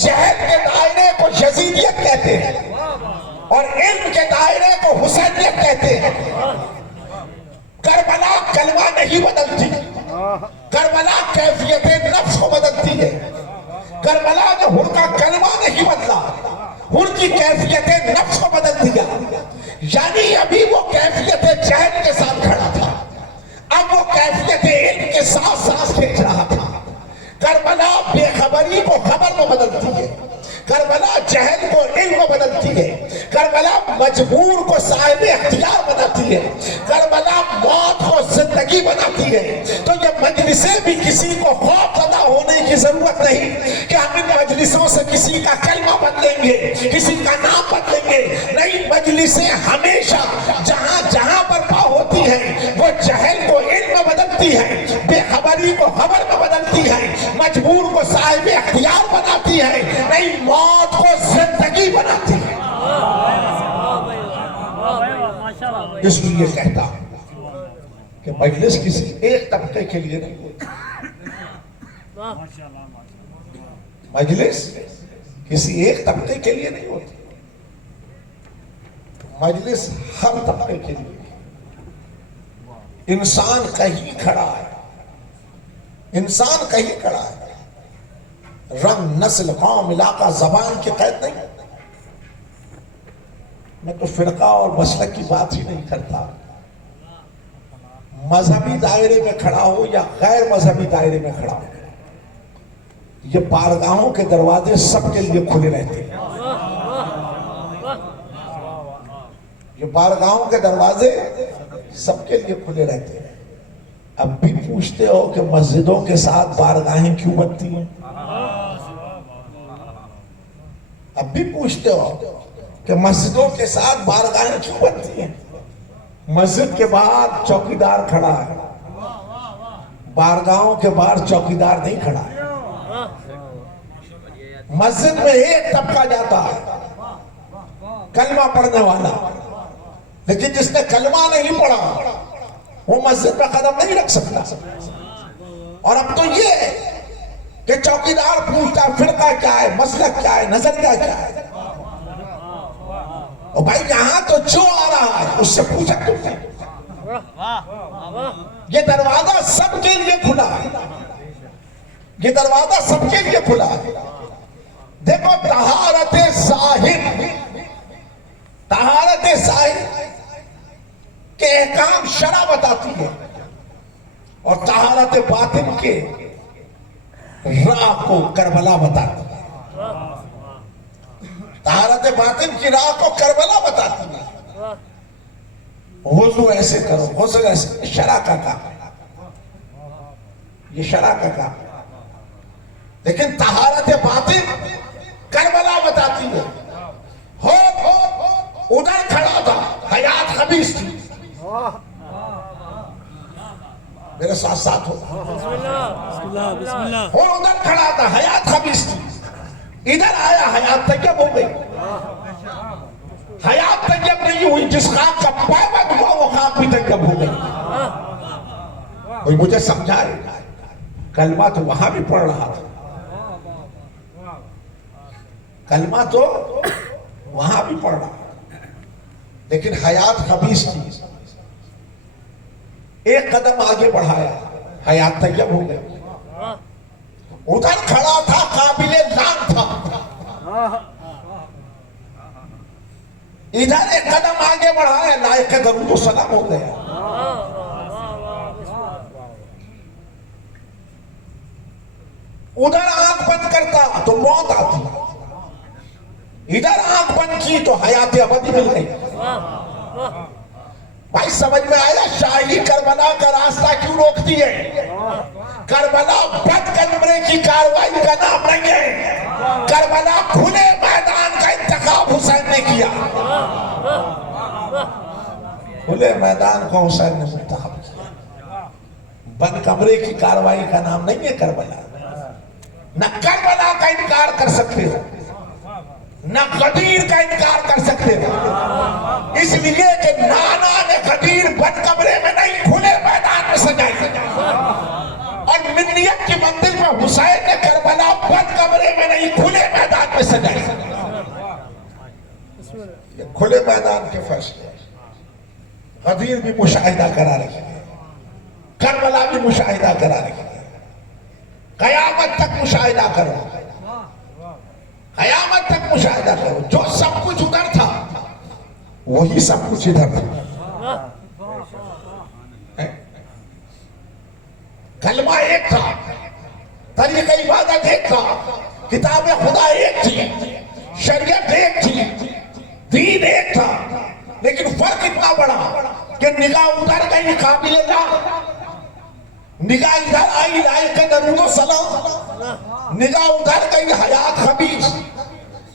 جہل کے دائرے کو یزیدیت کہتے ہیں اور علم کے دائرے کو حسینیت کہتے ہیں۔ کربلا کلمہ نہیں بدلتی، کربلا کیفیت نفس کو بدلتی ہے۔ کربلا نے ہر کا کلمہ نہیں بدلا، ہر کی کیفیت نفس کو بدل دیا۔ یعنی ابھی وہ کیفیت جہل کے ساتھ کھڑا تھا، اب وہ کیفیت علم کے ساتھ سانس کھینچ رہا تھا۔ کربلا بے خبری کو خبر میں بدلتی ہے، کربلا جہل کو علم میں بدلتی ہے، کربلا مجبور کو صاحب اختیار بناتی ہے، کربلا موت کو زندگی بناتی ہے۔ تو یہ مجلسیں بھی کسی کو خوف زدہ ہونے کی ضرورت نہیں کہ ہم ان مجلسوں سے کسی کا کلمہ بدلیں گے، کسی کا نام بدلیں گے، نہیں، مجلسیں ہمیشہ جہاں جہاں برپا ہوتی ہیں وہ جہل کو علم میں بدلتی ہے، بے خبری کو خبر میں بدلتی ہے، مجبور کو صاحب اختیار بناتی ہے، نہیں، موت کو زندگی بناتی ہے۔ اس لیے کہتا ہوں کہ مجلس کسی ایک طبقے کے لیے نہیں ہوتی، مجلس کسی ایک طبقے کے لیے نہیں ہوتی، مجلس ہر طبقے کے لیے۔ انسان کہیں کھڑا ہے، انسان کہیں کھڑا ہے، رنگ، نسل، قوم، علاقہ، زبان کی قید نہیں۔ میں تو فرقہ اور مسلک کی بات ہی نہیں کرتا، مذہبی دائرے میں کھڑا ہو یا غیر مذہبی دائرے میں کھڑا ہو، یہ بارگاہوں کے دروازے سب کے لیے کھلے رہتے ہیں، یہ بارگاہوں کے دروازے سب کے لیے کھلے رہتے ہیں۔ اب بھی پوچھتے ہو کہ مسجدوں کے ساتھ بارگاہیں کیوں بنتی ہیں؟ اب بھی پوچھتے ہو کہ مسجدوں کے ساتھ بارگاہیں کیوں بنتی ہیں؟ مسجد کے باہر چوکیدار کھڑا ہے، بارگاہوں کے باہر چوکیدار نہیں کھڑا ہے۔ مسجد میں ایک طبقہ جاتا ہے، کلمہ پڑھنے والا، لیکن جس نے کلمہ نہیں پڑھا وہ مسجد میں قدم نہیں رکھ سکتا۔ اور اب تو یہ ہے کہ چوکیدار پوچھتا ہے فرقہ کیا ہے، مسلک کیا ہے، نظریہ کیا ہے۔ اور بھائی یہاں تو جو آ رہا ہے اس سے پوچھا تم نے۔ یہ دروازہ سب کے لیے کھلا ہے، یہ دروازہ سب کے لیے کھلا ہے۔ دیکھو طہارت ظاہر، طہارت ظاہر کے احکام شرع بتاتی ہے، اور طہارت باطن کے راہ کو کربلا بتاتی ہے، طہارت باطن کی راہ کو کربلا بتاتی ہے۔ وضو ایسے کرو، غسل ایسے، شرع کا کام ہے، یہ شرع کا کام ہے۔ لیکن طہارت باطن کربلا بتاتی ہے۔ ہو ادھر کھڑا تھا، حیات خبیث تھی، میرے ساتھ ساتھ ہو، اور ادھر کھڑا تھا، حیات خبیث تھی، ادھر آیا، حیات طیب ہو گئی۔ حیات طیب نہیں ہوئی، جس خاک کا پائبند ہوا وہ خاک بھی طیب ہو گئی۔ کوئی مجھے سمجھائے، کلمہ تو وہاں بھی پڑھ رہا تھا، کلمہ تو وہاں بھی پڑھ رہا، لیکن حیات خبیث کی، ایک قدم آگے بڑھایا، حیات طیب ہو گیا۔ ادھر کھڑا تھا، قابل لعن تھا، ادھر ایک قدم آگے بڑھایا، لائق درود و سلام ہو گیا۔ ادھر آنکھ بند کرتا تو موت آتی، ادھر آنکھ بند کی تو حیات ابدی مل گئی۔ بھائی سمجھ میں آیا شاہی کربلا کا راستہ کیوں روکتی ہے؟ کربلا بد کلمے کی کاروائی کا نام نہیں ہے، کربلا کھلے میدان کا انتخاب حسین نے کیا، کھلے میدان کو حسین نے منتخب کیا۔ بد کمرے کی کاروائی کا نام نہیں ہے کربلا، نہ کربلا کا انکار کر سکتے ہو، نہ غدیر کا انکار کر سکتے ہو، اس لیے کہ نانا نے غدیر بد کمرے میں نہیں کھلے میدان میں سجائی، اور منیت کی منزل میں حسین نے کربلا بد کمرے میں نہیں کھلے میدان میں سجائی۔ یہ کھلے میدان کے فیصلے، غدیر بھی مشاہدہ کرا رہی ہے، کربلا بھی مشاہدہ کرا رہی ہے، قیامت تک مشاہدہ کرو، قیامت تک مشاہدہ کرو، جو سب کچھ ادھر تھا وہی سب کچھ ادھر تھا۔ کلمہ ایک تھا، طریقہ عبادت ایک تھا، کتاب خدا ایک تھی، شریعت ایک تھی، دین ایک تھا، لیکن فرق اتنا بڑا کہ نگاہ ادھر گئی قابل لعن، نگاہ ادھر آئی لائق درود و سلام، نگاہ ادھر گئی حیات خبیث،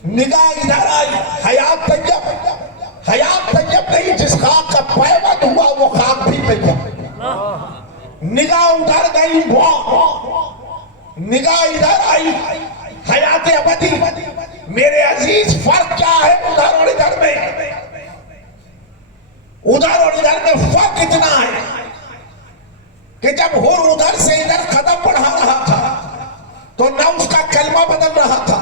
نگاہ ادھر آئی حیات طیب، حیات طیب نہیں، جس خاک کا پائبند ہوا وہ خاک بھی طیب۔ نگاہ ادھر گئی نگاہ ادھر آئی حیات ابدی۔ میرے عزیز فرق کیا ہے ادھر اور ادھر میں؟ ادھر اور ادھر میں فرق اتنا ہے کہ جب حر ادھر سے ادھر قدم بڑھا رہا تھا تو نہ اس کا کلمہ بدل رہا تھا،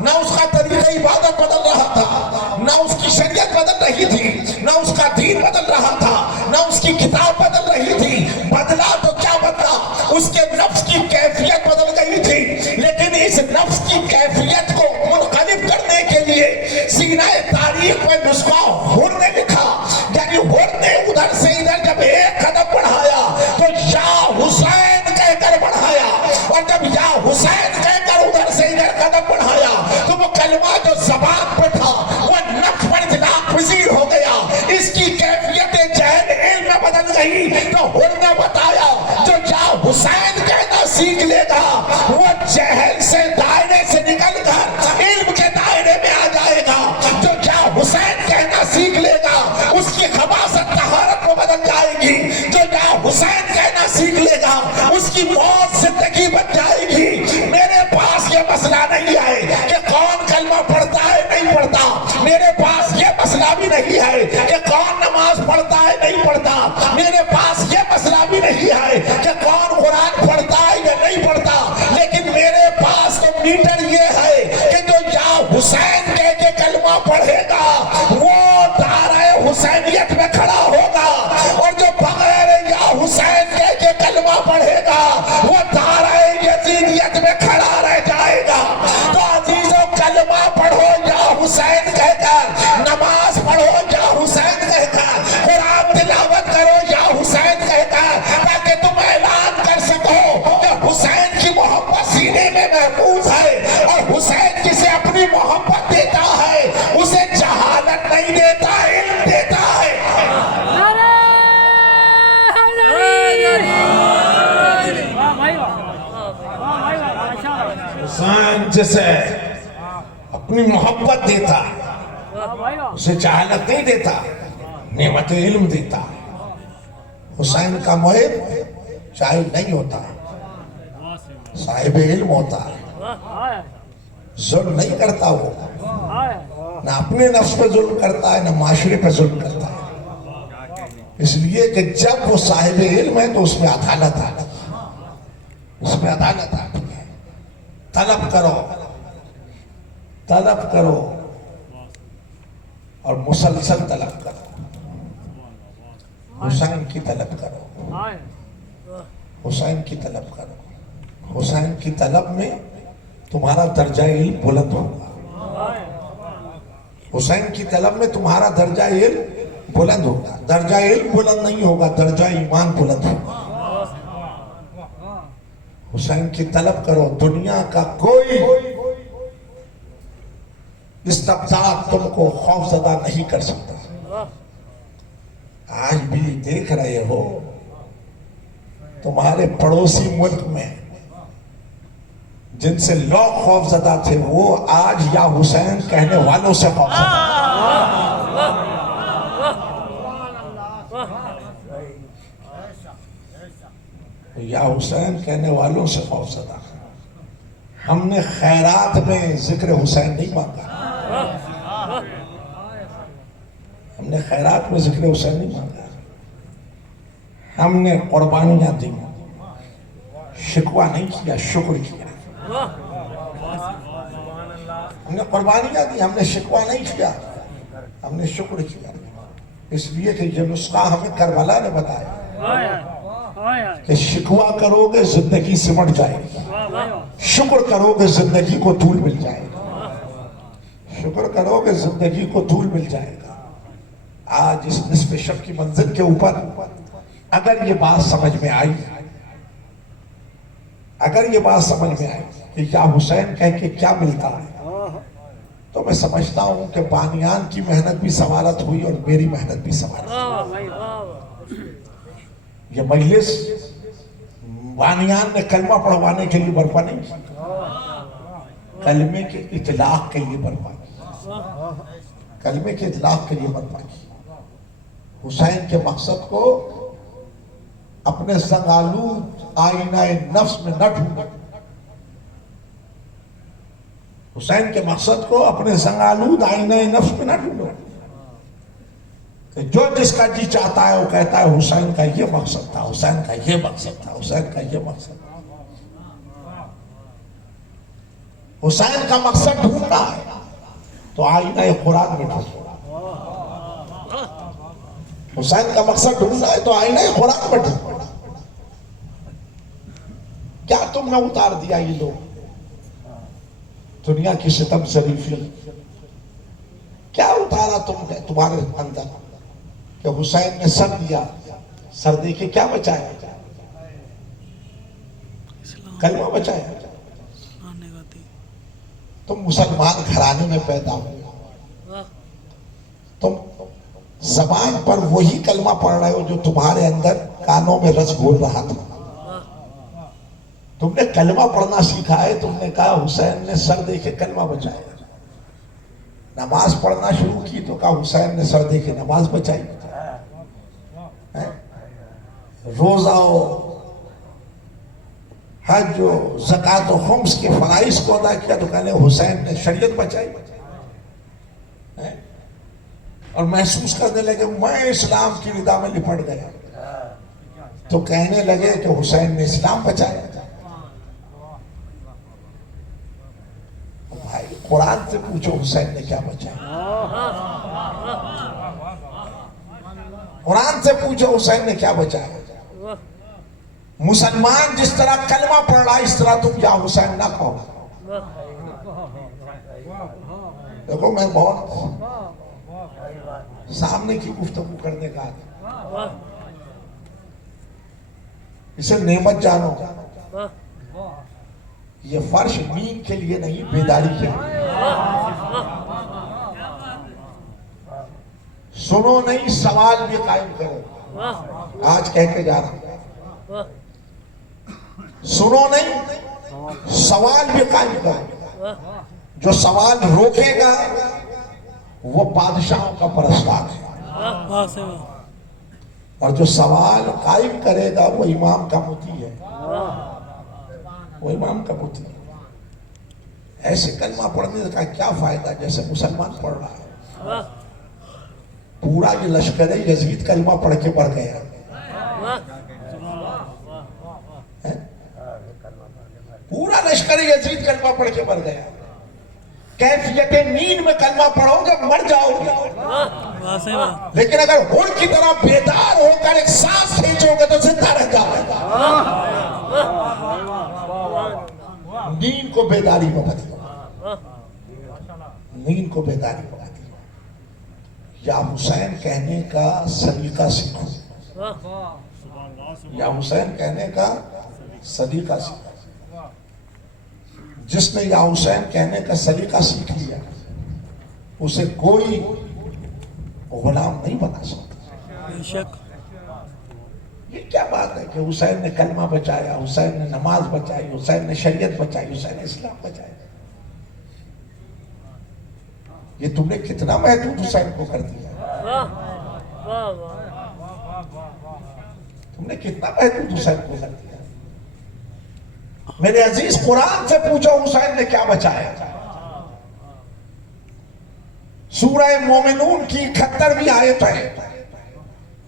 نہ اس کا طریقہ عبادت بدل رہا تھا، نہ اس کی شریعت بدل رہی تھی، نہ اس کا دین بدل رہا تھا، نہ اس کی کتاب بدل رہی تھی۔ بدلا تو کیا بدلا، اس کے نفس کی کیفیت بدل گئی تھی، لیکن اس نفس کی کیفیت کو منقلب کرنے کے لیے سینہ تاریخ میں نسخہ حر نے لکھا، یعنی حر نے ادھر سے ادھر جب ایک قدم بڑھایا تو یا حسین کہہ کر بڑھایا، اور جب یا حسین کہہ کر ادھر سے ادھر قدم بڑھایا تو وہ کلمہ جو زبان پہ تھا وہ نفس پر ناپذیر ہو گیا، اس کی کیفیت جہل علم میں بدل گئی۔ تو حر نے بتایا جو یا حسین کہنا سیکھ لے گا وہ جہل سے دائرے سے نکل کر علم کے دائرے میں آ جائے گا، جو یا حسین کہنا سیکھ لے گا اس کی خباثت طہارت میں بدل جائے گی، جو یا حسین کہنا سیکھ لے گا اس کی موت زندگی بن جائے گی۔ میرے پاس یہ مسئلہ نہیں ہے کہ کون کلمہ پڑھتا ہے نہیں پڑھتا، میرے پاس یہ مسئلہ بھی نہیں ہے کہ کون نماز پڑھتا ہے نہیں پڑھتا، میرے پاس یہ مسئلہ بھی نہیں ہے کہ کون قرآن پڑھتا ہے یا نہیں پڑھتا، لیکن میرے پاس تو میٹر یہ ہے کہ جو یا حسین کہہ کے کلمہ پڑھے گا وہ دائرہ حسینیت میں کھڑا ہوگا، اور جو بغیر یا حسین کہہ کے کلمہ پڑھے گا وہ دائرہ یزیدیت میں کھڑا رہ جائے گا۔ تو عزیزو کلمہ پڑھو یا حسین کہہ کر، نماز پڑھو یا حسین کہہ کر، قرآن تلاوت کرو یا حسین کہہ کر، تاکہ تم اعلان کر سکو کہ حسین کی محبت سینے میں محفوظ ہے، اور حسین جسے اپنی محبت دیتا ہے اسے جہالت نہیں دیتا، علم دیتا ہے۔ حسین جسے اپنی محبت دیتا اسے جہالت نہیں دیتا، نعمت علم دیتا۔ حسین کا محب جاہل نہیں ہوتا، صاحب علم ہوتا ہے، ظلم نہیں کرتا، وہ نہ اپنے نفس پہ ظلم کرتا ہے نہ معاشرے پہ ظلم کرتا ہے، اس لیے کہ جب وہ صاحب علم ہے تو اس میں عدالت آتی ہے، اس میں عدالت آتی ہے۔ طلب کرو، طلب کرو اور مسلسل طلب کرو، حسین کی طلب کرو، حسین کی طلب کرو، حسین کی طلب میں تمہارا درجہ علم بلند ہوگا، حسین کی طلب میں تمہارا درجہ علم بلند ہوگا، درجہ علم بلند نہیں ہوگا، درجہ ایمان بلند ہوگا۔ حسین کی طلب کرو، دنیا کا کوئی استبداد تم کو خوف زدہ نہیں کر سکتا۔ آج بھی دیکھ رہے ہو تمہارے پڑوسی ملک میں جن سے لوگ خوف زدہ تھے وہ آج یا حسین کہنے والوں سے خوف زدہ یا حسین کہنے والوں سے خوف زدہ۔ ہم نے خیرات میں ذکر حسین نہیں مانگا، ہم نے خیرات میں ذکر حسین نہیں مانگا، ہم نے قربانیاں دی، شکوہ نہیں کیا، شکر کیا۔ ہم نے قربانیاں دی، ہم نے شکوہ نہیں کیا، ہم نے شکر کیا، اس لیے کہ یہ نسخہ ہمیں کربلا نے بتایا کہ شکوہ کرو گے زندگی سمٹ جائے گی، شکر کرو گے زندگی کو طول مل جائے گا، شکر کرو گے زندگی کو طول مل جائے گا۔ آج اس نصف شب کی منزل کے اوپر اگر یہ بات سمجھ میں آئی، اگر یہ بات سمجھ میں آئی کہ یا حسین کہہ کے کیا ملتا ہے، تو میں سمجھتا ہوں کہ بانیان کی محنت بھی سوارت ہوئی اور میری محنت بھی سوارت ہوئی۔ یہ مجلس بانیان نے کلمہ پڑھوانے کے لیے برپا نہیں کی، کلمے کے اطلاق کے لیے برپا کی، کلمے کے اطلاق کے لیے برپا کی۔ حسین کے مقصد کو اپنے زنگالود آئینہ نفس میں نہ ڈھونڈو، حسین کے مقصد کو اپنے زنگالود آئینہ نفس میں نہ ڈھونڈو، کہ جو جس کا جی چاہتا ہے وہ کہتا ہے حسین کا یہ مقصد تھا، حسین کا یہ مقصد تھا، حسین کا یہ مقصد تھا۔ حسین کا مقصد ڈھونڈنا ہے تو آئینہ قرآن میں ڈھونڈو۔ حسین کا مقصد ڈھونڈنا ہے تو آئینہ قرآن میں ڈھونڈو۔ کیا تم نے اتار دیا یہ لوگ دنیا کی ستم شریفی؟ کیا اتارا تم نے تمہارے اندر کہ حسین نے سر دیا، سر دے کے کیا بچایا؟ کلمہ بچایا۔ تم مسلمان گھرانے میں پیدا ہوئے، تم زبان پر وہی کلمہ پڑھ رہے ہو جو تمہارے اندر کانوں میں رس گھول رہا تھا۔ تم نے کلمہ پڑھنا سیکھا ہے، تم نے کہا حسین نے سر دے کے کلمہ بچایا۔ نماز پڑھنا شروع کی تو کہا حسین نے سر دے کے نماز بچائی۔ روزہ حج و زکوٰۃ و خمس کے فرائض کو ادا کیا تو کہنے حسین نے شریعت بچائی۔ اور محسوس کرنے لگے میں اسلام کی ردا میں لپٹ گیا تو کہنے لگے کہ حسین نے اسلام بچایا۔ بھائی قرآن سے پوچھو حسین نے کیا بچایا، قرآن سے پوچھو حسین نے کیا بچایا۔ مسلمان جس طرح کلمہ پڑھ رہا ہے اس طرح تم یا حسین نہ کہو۔ دیکھو میں بہت سامنے کی گفتگو کرنے کا آدمی، اسے نعمت جانو۔ یہ فرش نیند کے لیے نہیں، بیداری کے لیے۔ سنو نہیں، سوال بھی قائم کرو۔ آج کہہ کے جا رہا ہوں، سنو نہیں، سوال بھی قائم کرو۔ جو سوال روکے گا وہ بادشاہوں کا پرستار ہے، اور جو سوال قائم کرے گا وہ امام کا مطیع ہے، وہ امام کا مطیع ہے۔ ایسے کلمہ پڑھنے کا کیا فائدہ جیسے مسلمان پڑھ رہا ہے۔ پورا یہ لشکر یزید کلمہ پڑھ کے بڑھ گیا، پورا لشکر یزید کلمہ پڑھ کے بڑھ گیا۔ کیفیت نیند میں کلمہ پڑھو گے مر جاؤ گے، لیکن اگر ہور کی طرح بیدار ہو کر ایک سانس کھینچو گے تو زندہ رہ جاؤ گے۔ نیند کو بیداری میں بدلو، نیند کو بیداری میں بدلو۔ یا حسین کہنے کا سلیقہ سیکھو، یا حسین کہنے کا سلیقہ سیکھو۔ جس نے یا حسین کہنے کا سلیقہ سیکھ لیا اسے کوئی غلام نہیں بنا سکتا۔ یہ کیا بات ہے کہ حسین نے کلمہ بچایا، حسین نے نماز بچائی، حسین نے شریعت بچائی، حسین نے اسلام بچایا۔ یہ تم نے کتنا محدود حسین کو کر دیا، تم نے کتنا محدود حسین کو کر دیا۔ میرے عزیز قرآن سے پوچھو حسین نے کیا بچایا۔ سورہ مومنون کی 71ویں آیت ہے،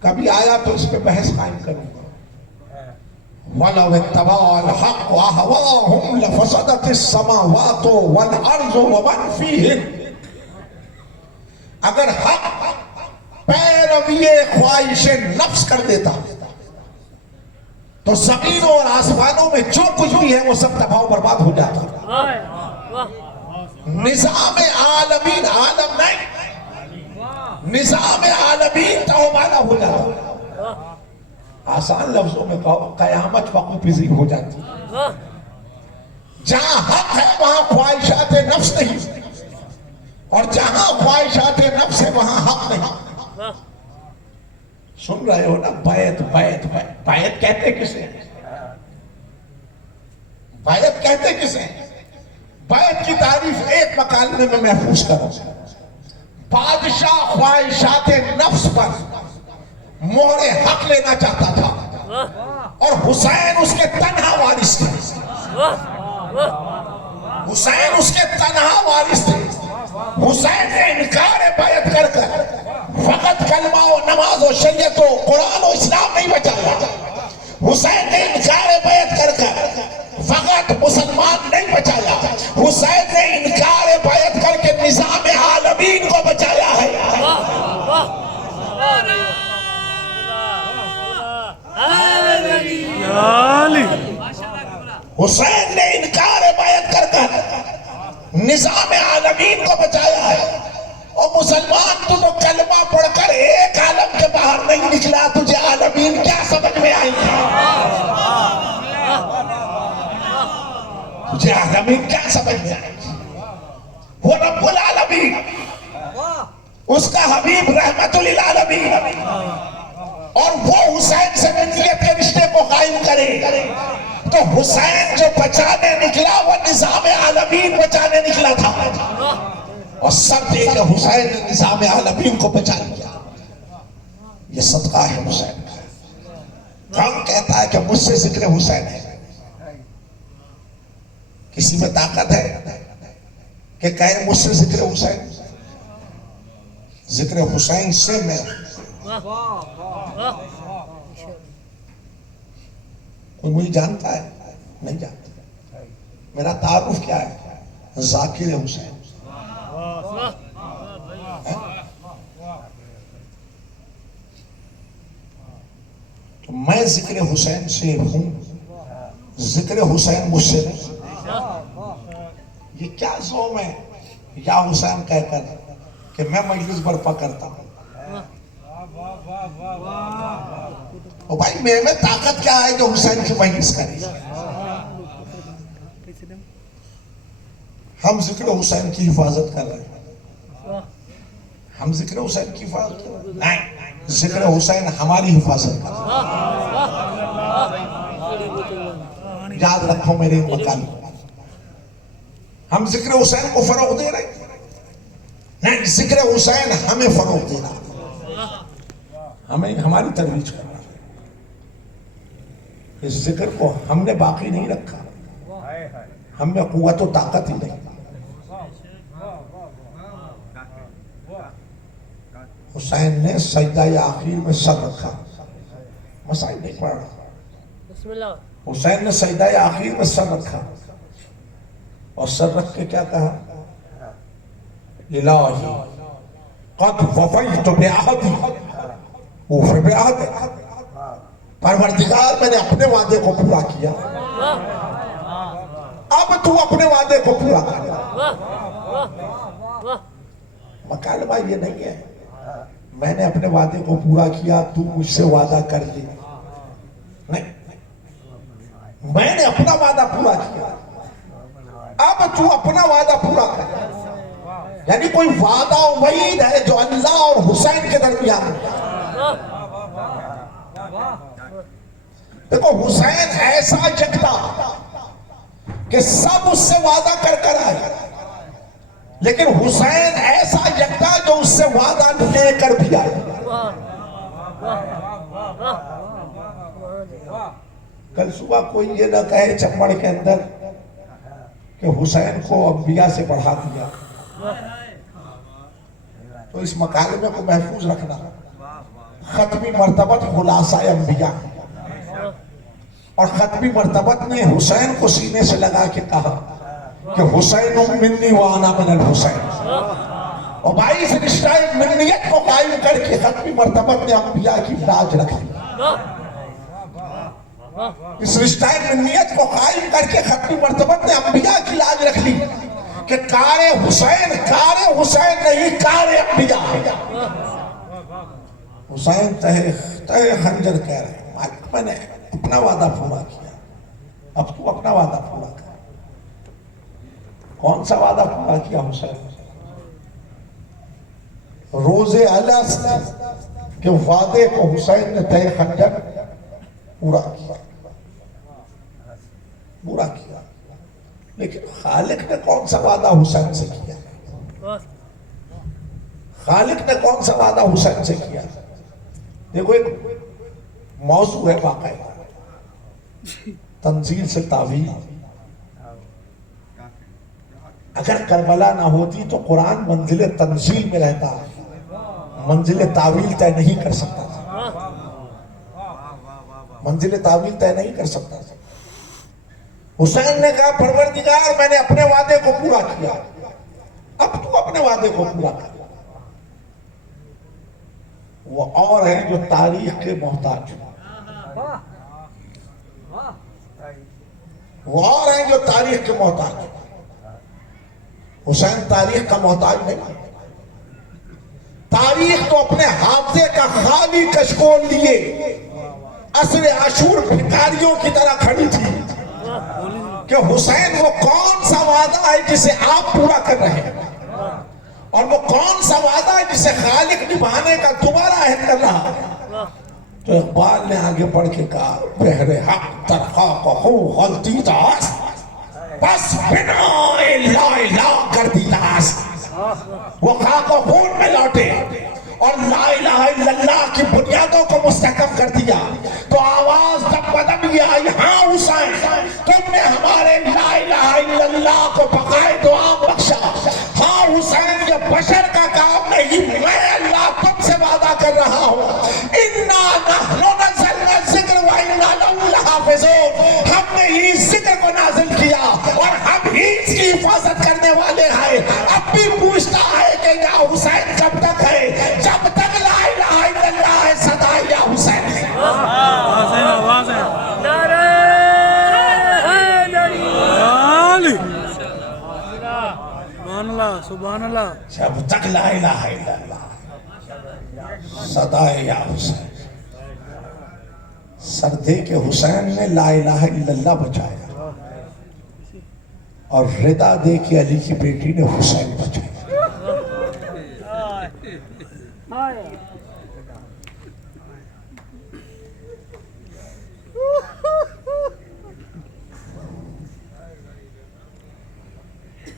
کبھی آیا تو اس پہ بحث قائم کروں گا۔ وَلَوِ اتَّبَعَ الْحَقُّ أَهْوَاءَهُمْ لَفَسَدَتِ السَّمَاوَاتُ وَالْأَرْضُ وَمَنْ فِيهِنَّ۔ اگر حق پیروی خواہش نفس کر دیتا تو زمینوں اور آسمانوں میں جو کچھ بھی ہے وہ سب تباہ و برباد ہو جاتا۔ نظام عالمین، عالم نہیں، نظام عالمین توبانہ ہو جاتا۔ آسان لفظوں میں کہو قیامت وقوع پذیر ہو جاتی۔ جہاں حق ہے وہاں خواہشات نفس نہیں، اور جہاں خواہشات نفس ہے وہاں حق نہیں۔ سن رہے ہو نا، بیعت بیعت بیعت، بیعت کہتے کسے ہیں؟ بیعت کہتے کسے ہیں؟ بیعت کی تعریف ایک مکالمے میں محفوظ کرو۔ بادشاہ خواہشات نفس پر مہر حق لینا چاہتا تھا اور حسین اس کے تنہا وارث تھے، حسین اس کے تنہا وارث تھے۔ حسین نے انکار بیعت کر کر فقط کلمہ و نماز و شریعت و قرآن و اسلام نہیں بچایا. حسین نے انکار بیعت کر کر فقط مسلمان نہیں بچایا، حسین نے انکار بیعت کر کے نظام عالمین کو بچایا ہے. حسین نے انکار بیعت کر کر نظام عالمین کو بچایا ہے. اور مسلمان تو کلمہ پڑھ کر ایک عالم کے باہر نہیں نکلا، تجھے عالمین کیا سمجھ میں آئی ہے؟ تجھے عالمین کیا سمجھ میں آئی؟ وہ رب العالمین، اس کا حبیب رحمت للعالمین، اور وہ حسین سے منیت کے رشتے کو قائم کرے. تو حسین جو بچانے نکلا وہ نظام عالمین بچانے نکلا تھا، اور سب دے کہ حسین نے نظام عالمین کو بچا لیا. یہ صدقہ ہے حسین کا. کون کہتا ہے کہ مجھ سے ذکر حسین ہے؟ کسی میں طاقت ہے کہ کہے مجھ سے ذکر حسین؟ ذکر حسین سے میں کوئی مجھے جانتا ہے؟ نہیں جانتا. میرا تعارف کیا ہے؟ ذاکر حسین. تو میں ذکر حسین سے ہوں، ذکر حسین مجھ سے نہیں. یہ کیا زوم ہے یا حسین کہہ کر کہ میں مجلس برپا کرتا ہوں؟ اور بھائی میرے میں طاقت کیا ہے جو حسین کی مجلس کرے؟ ہم ذکر حسین کی حفاظت کر رہے ہیں. ہم ذکر حسین کی حفاظت کر رہے ہیں؟ نہیں، ذکر حسین ہماری حفاظت کر رہے ہیں. یاد رکھو میرے مکان، ہم ذکر حسین کو فروغ دے رہے ہیں؟ نہیں، ذکر حسین ہمیں فروغ دے رہا ہے، ہمیں ہماری ترویج کر رہا ہے. اس ذکر کو ہم نے باقی نہیں رکھا، ہم میں قوت و طاقت ہی نہیں. حسین نے سجدہ آخر میں سر رکھا، مسائل نہیں پڑھ رہا. حسین نے سجدہ آخر میں سر رکھا اور سر رکھ کے کیا کہا؟ الہی قد وفیت بعہدی، اوفر بعہد، پروردگار میں نے اپنے وعدے کو پورا کیا، اب تو اپنے وعدے کو پورا کر. مکالمہ یہ نہیں ہے میں نے اپنے وعدے کو پورا کیا تو مجھ سے وعدہ کر لی. نہیں، میں نے اپنا وعدہ پورا کیا، اب تو اپنا وعدہ پورا کر. یعنی کوئی وعدہ و وعید ہے جو اللہ اور حسین کے درمیان ہے. دیکھو حسین ایسا جگتا کہ سب اس سے وعدہ کر کر آئے، لیکن حسین ایسا جگتا جو اس سے وعدہ لے کر بھی آئے. کل صبح کوئی یہ نہ کہے چپڑ کے اندر کہ حسین کو انبیاء سے بڑھا دیا. تو اس مکالمے کو محفوظ رکھنا. ختمی مرتبت خلاصہ انبیاء، اور ختمی مرتبت نے حسین کو سینے سے لگا کے کہا کہ حسین منی وانا من الحسین. اور بھائی اس رشتہ منیت کو قائم کر کے ختمی مرتبت نے انبیاء کی لاج رکھ لی. اس رشتہ منیت کو قائم کر کے ختمی مرتبت نے انبیاء کی لاج رکھ لی کہ کار حسین نہیں، کار انبیاء. حسین تہ خنجر کہہ رہے ہیں میں نے اپنا وعدہ پورا کیا، اب تو اپنا وعدہ پورا کر. کون سا وعدہ پورا کیا حسین؟ روز الست کے وعدے کو حسین نے تہ خنجر پورا کیا. لیکن خالق نے کون سا وعدہ حسین سے کیا؟ خالق نے کون سا وعدہ حسین سے کیا؟ دیکھو ایک موضوع ہے باقاعدہ تنزیل سے تعویل. اگر کربلا نہ ہوتی تو قرآن منزل تنزیل میں رہتا، منزل تعویل طے نہیں کر سکتا تھا، منزل تعویل طے نہیں کر سکتا تھا۔ حسین نے کہا پروردگار میں نے اپنے وعدے کو پورا کیا، اب تو اپنے وعدے کو پورا کر۔ وہ اور ہیں جو تاریخ کے محتاج ہیں، وہ اور ہیں جو تاریخ کے محتاج ہیں۔ حسین تاریخ کا محتاج نہیں، تاریخ تو اپنے حافظے کا خالی کشکول لیے عصر عاشور بھکاریوں کی طرح کھڑی تھی کہ حسین وہ کون سا وعدہ ہے جسے آپ پورا کر رہے ہیں، اور وہ کون سا وعدہ ہے جسے خالق نبھانے کا دوبارہ عہد کر رہا ہے۔ تو اقبال نے آگے پڑھ کے کہا بہر حق ترخواہ کو ہو غلطی داس، بس بنا لا الہ کر دی داس۔ وہ خاک و خون میں لوٹے اور لا الہ الا اللہ کی بنیادوں کو مستحکم کر دیا، تو آواز دم بدم یہ آئی، ہاں حسین تم نے ہمارے لا الہ الا اللہ کو بقائے دعا بخشا۔ ہاں حسین یہ بشر کا کام نہیں، میں اللہ تم سے وعدہ کر رہا ہوں، اِنَّا نَحْنُ نَزَّلْنَا الذِّكْرَ وَإِنَّا لَهُ لَحَافِظُونَ، ہم نے ہی ذکر کو نازل کیا اور ہم ہی اس کی حفاظت کرنے والے ہیں۔ اب بھی پوچھتا ہے کہ یا حسین کب تک ہے؟ جب تک لا الہ الا اللہ ہے صدا یا حسین ہے۔ آواز ہے نعرہ حیدری، سبحان اللہ سبحان اللہ۔ جب تک لا الہ الا اللہ صدا یا حسین، سر دے کے حسین نے لا الہ الا اللہ بچایا، اور ردا دے کے علی کی بیٹی نے حسین بچایا۔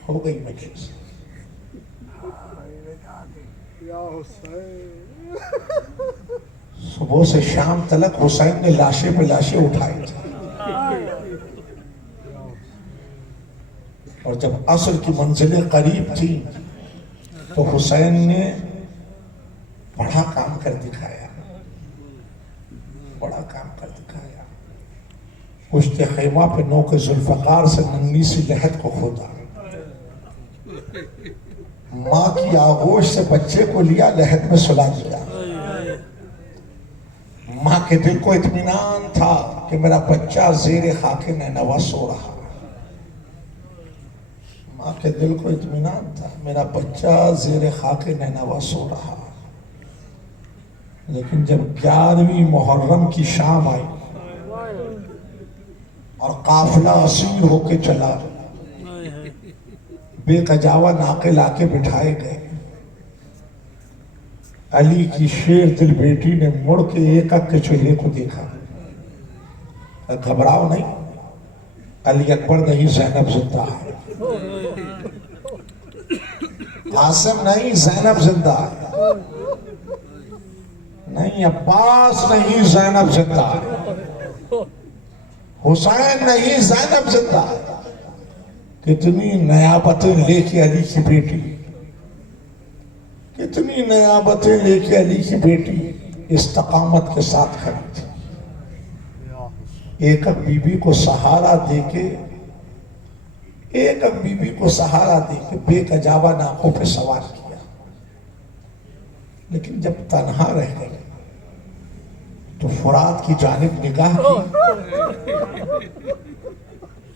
ہو گئی مجلس۔ صبح سے شام تلک حسین نے لاشیں پہ لاشیں اٹھائی تھی، اور جب عصر کی منزلیں قریب تھی تو حسین نے بڑا کام کر دکھایا، بڑا کام کر دکھایا۔ پشت خیمہ پہ نوک ذوالفقار سے ننھی سی لحد کو کھودا، ماں کی آغوش سے بچے کو لیا، لحد میں سلا دیا۔ ماں کے دل کو اطمینان تھا کہ میرا بچہ زیر خاک نینوا سو رہا، ماں کے دل کو اطمینان تھا میرا بچہ زیر خاک نینوا سو رہا۔ لیکن جب 11ویں محرم کی شام آئی اور قافلہ اسیر ہو کے چلا، بے کجاوہ ناقل آ کے بٹھائے گئے، علی کی شیر دل بیٹی نے مڑ کے ایک ایک کے چہرے کو دیکھا، گھبراؤ نہیں، علی اکبر نہیں، زینب زندہ ہے، قاسم نہیں، زینب زندہ ہے، نہیں عباس نہیں، زینب زندہ ہے، حسین نہیں، زینب زندہ ہے۔ کتنی نیابتیں لے کے علی کی بیٹی، کتنی نیابتیں لے کے علی کی بیٹی استقامت کے ساتھ کھڑی تھی، ایک ایک بی بی کو سہارا دے کے، ایک ایک بی بی کو سہارا دے کے بے کجاوہ ناکوں پہ سوار کیا۔ لیکن جب تنہا رہ گئے تو فرات کی جانب نگاہ کی،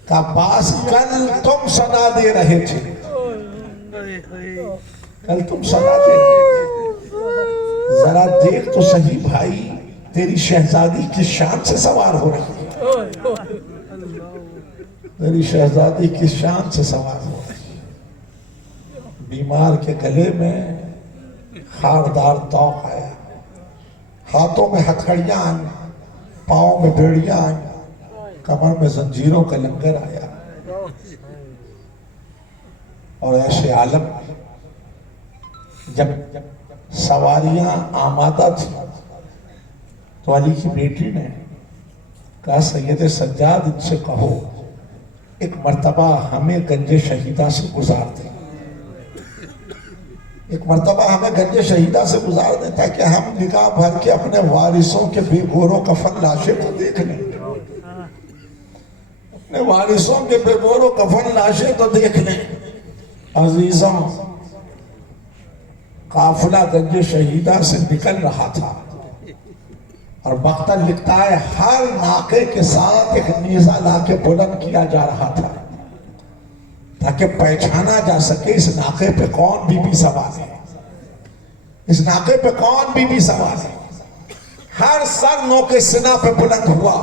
کہا باس کل تم صدا دے رہے تھے، کل تم صدا دے رہے تھے، ذرا دیکھ تو صحیح بھائی تیری شہزادی کس شان سے سوار ہو رہی ہے، تیری شہزادی کس شان سے سوار ہو رہی ہے۔ بیمار کے گلے میں خاردار طوق آیا، ہاتھوں میں ہتھکڑیاں آئیں، پاؤں میں بیڑیاں آئیں، کمر میں زنجیروں کا لنگر آیا، اور ایسے عالم جب سواریاں آمادہ تھی تو علی کی بیٹی نے کہا سید سجاد ان سے کہو ایک مرتبہ ہمیں گنج شہیدہ سے گزار دیں۔ ایک مرتبہ ہمیں گنج شہیدہ سے گزار دیتا ہے کہ ہم نگاہ بھر کے اپنے وارثوں کے بے گور و کفن لاشیں کو دیکھ لیں، اپنے وارثوں کے بے گور و کفن لاشیں تو دیکھ لیں۔ عزیزوں، قافلہ گنج شہیدہ سے نکل رہا تھا اور بختر لکھتا ہے ہر ناکے کے ساتھ ایک نیزہ لا کے بلند کیا جا رہا تھا تاکہ پہچانا جا سکے اس ناکے پہ کون بی بی سوار ہے، اس ناکے پہ کون بی بی سوار ہے۔ ہر سر نوکے سنا پہ بلند ہوا،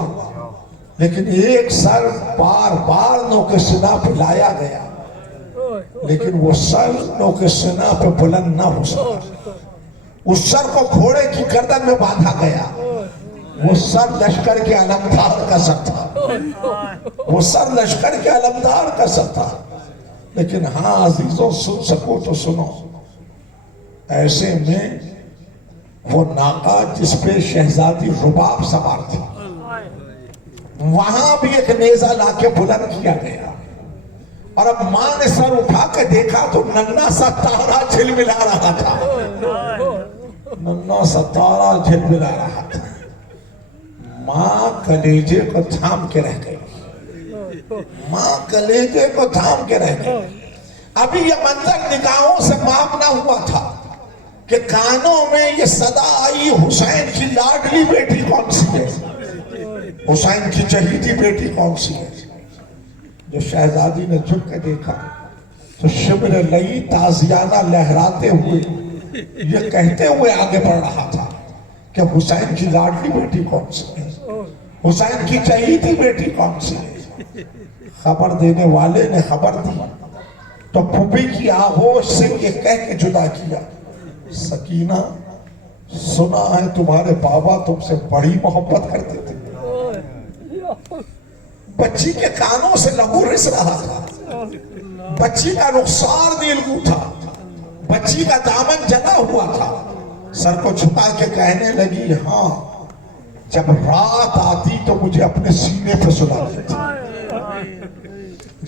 لیکن ایک سر بار بار نوکے سنا پہ لایا گیا، لیکن وہ سر نوکے سنا پہ بلند نہ ہو سکا۔ اس سر کو گھوڑے کی گردن میں باندھا گیا، وہ سر لشکر کے علمدار کا سر تھا، وہ سر لشکر کے علمدار کا سر تھا۔ لیکن ہاں عزیزوں، سن سکو تو سنو، ایسے میں وہ ناقہ جس پہ شہزادی رباب سوار تھی، وہاں بھی ایک نیزہ لا کے بلند کیا گیا، اور اب ماں نے سر اٹھا کے دیکھا تو ننھا سا تارا جھلملا رہا تھا، ننھا سا تارا جھلملا رہا تھا۔ ماں کلیجے کو تھام کے رہ گئی، ماں کلیجے کو تھام کے رہ گئی۔ ابھی یہ منظر نگاہوں سے معاف نہ ہوا تھا کہ کانوں میں یہ صدا آئی، حسین کی لاڈلی بیٹی کون سی ہے، حسین کی چہیتی بیٹی کون سی ہے۔ جو شہزادی نے جھک کے دیکھا تو شبر لئی تازیانہ لہراتے ہوئے یہ کہتے ہوئے آگے بڑھ رہا تھا کہ حسین کی لاڈلی بیٹی کون سی ہے، حسین کی چہیتی بیٹی کون سی ہے۔ خبر دینے والے نے خبر دی تو پھوپھی کی آغوش سے یہ کہہ کے جدا کیا، سکینہ، سنا ہے تمہارے بابا تم سے بڑی محبت کرتے تھے۔ بچی کے کانوں سے لہو رس رہا تھا، بچی کا رخسار نیلگوں تھا، بچی کا دامن جلا ہوا تھا۔ سر کو جھکا کے کہنے لگی، ہاں، جب رات آتی تو مجھے اپنے سینے پہ سلا دیتی،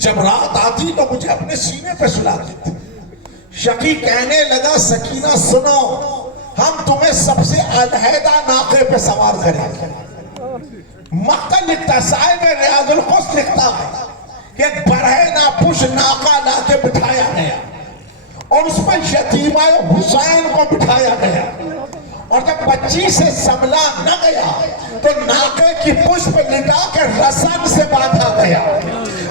جب رات آتی تو مجھے اپنے سینے پہ سلا دیتی۔ شقی کہنے لگا، سکینہ سنو، ہم تمہیں سب سے علیحدہ ناقے پہ سوار کریں گے۔ مقتل لکھتا ہے، صاحب ریاض القدس لکھتا ہے کہ ایک برہے ناپوش ناقہ لا کے بٹھایا گیا اور اس پر یتیمہ حسین کو بٹھایا گیا، اور جب بچی سے سنبھلا نہ گیا تو ناقے کی پشت پہ لٹا کے رسن سے باندھا گیا،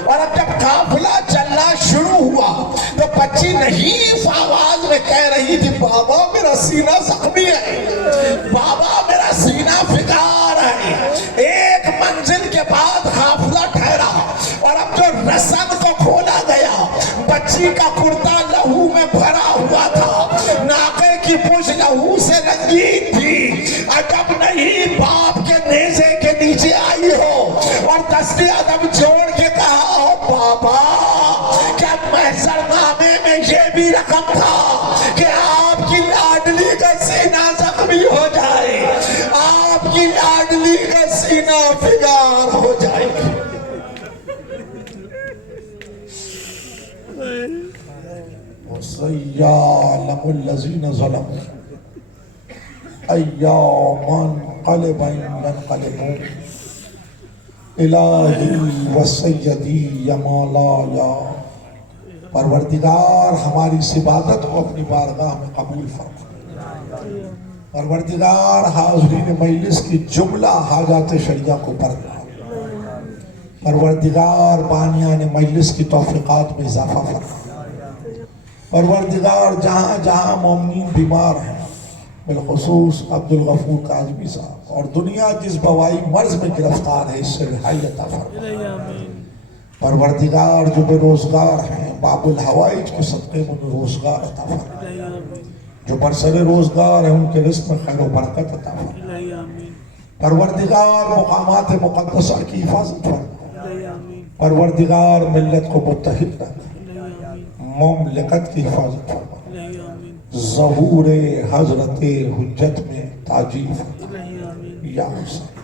اور اب جب قافلہ چلنا شروع ہوا تو بچی نحیف آواز میں کہہ رہی تھی، بابا میرا سینہ زخمی ہے، بابا میرا سینہ فگار ہے۔ ایک منزل کے بعد قافلہ ٹھہرا اور اب جو رسن کو کھولا گیا، بچی کا کرتا لہو میں بھرا ہوا تھا، ناقے کی پشت لہو سے رنگین تھی۔ عجب نہیں باپ کے نیزے کے نیچے آئی ہو اور دست ادب جوڑ کے کہا ہو، بابا کیا محضر نامے میں یہ بھی رقم تھا کہ آپ کی لاڈلی کا سینہ زخمی ہو جائے، آپ کی لاڈلی کا سینہ فگار ہو جائے۔ وَسَيَّعْلَمُ الَّذِينَ ظَلَمُوا أَيَّوْمَ انقلب ينقلبون۔ الہی و سیدی یا مولا یا پروردگار، ہماری اس عبادت کو اپنی بارگاہ میں قبول فرما۔ پروردگار، حاضرین مجلس کی جملہ حاجات شریعہ کو پردہ۔ پروردگار، بانیان مجلس کی توفیقات میں اضافہ فرما۔ پروردگار، جہاں جہاں مومنین بیمار ہیں، بالخصوص عبدالغفور کاظمی صاحب، اور دنیا جس بوائی مرض میں گرفتار ہے، اس سے رہائی عطا فرما۔ پروردگار، جو بے روزگار ہیں، باب الحوائج کے صدقے میں روزگار عطا فرما۔ جو برسر روزگار ہیں، ان کے رزق میں خیر و برکت عطا فرما۔ پروردگار، مقامات مقدسہ کی حفاظت فرما۔ پروردگار، ملت کو متحد رکھ، مملکت کی حفاظت فرما۔ ظہور حضرت حجت میں تاجیل فرما یا حسین۔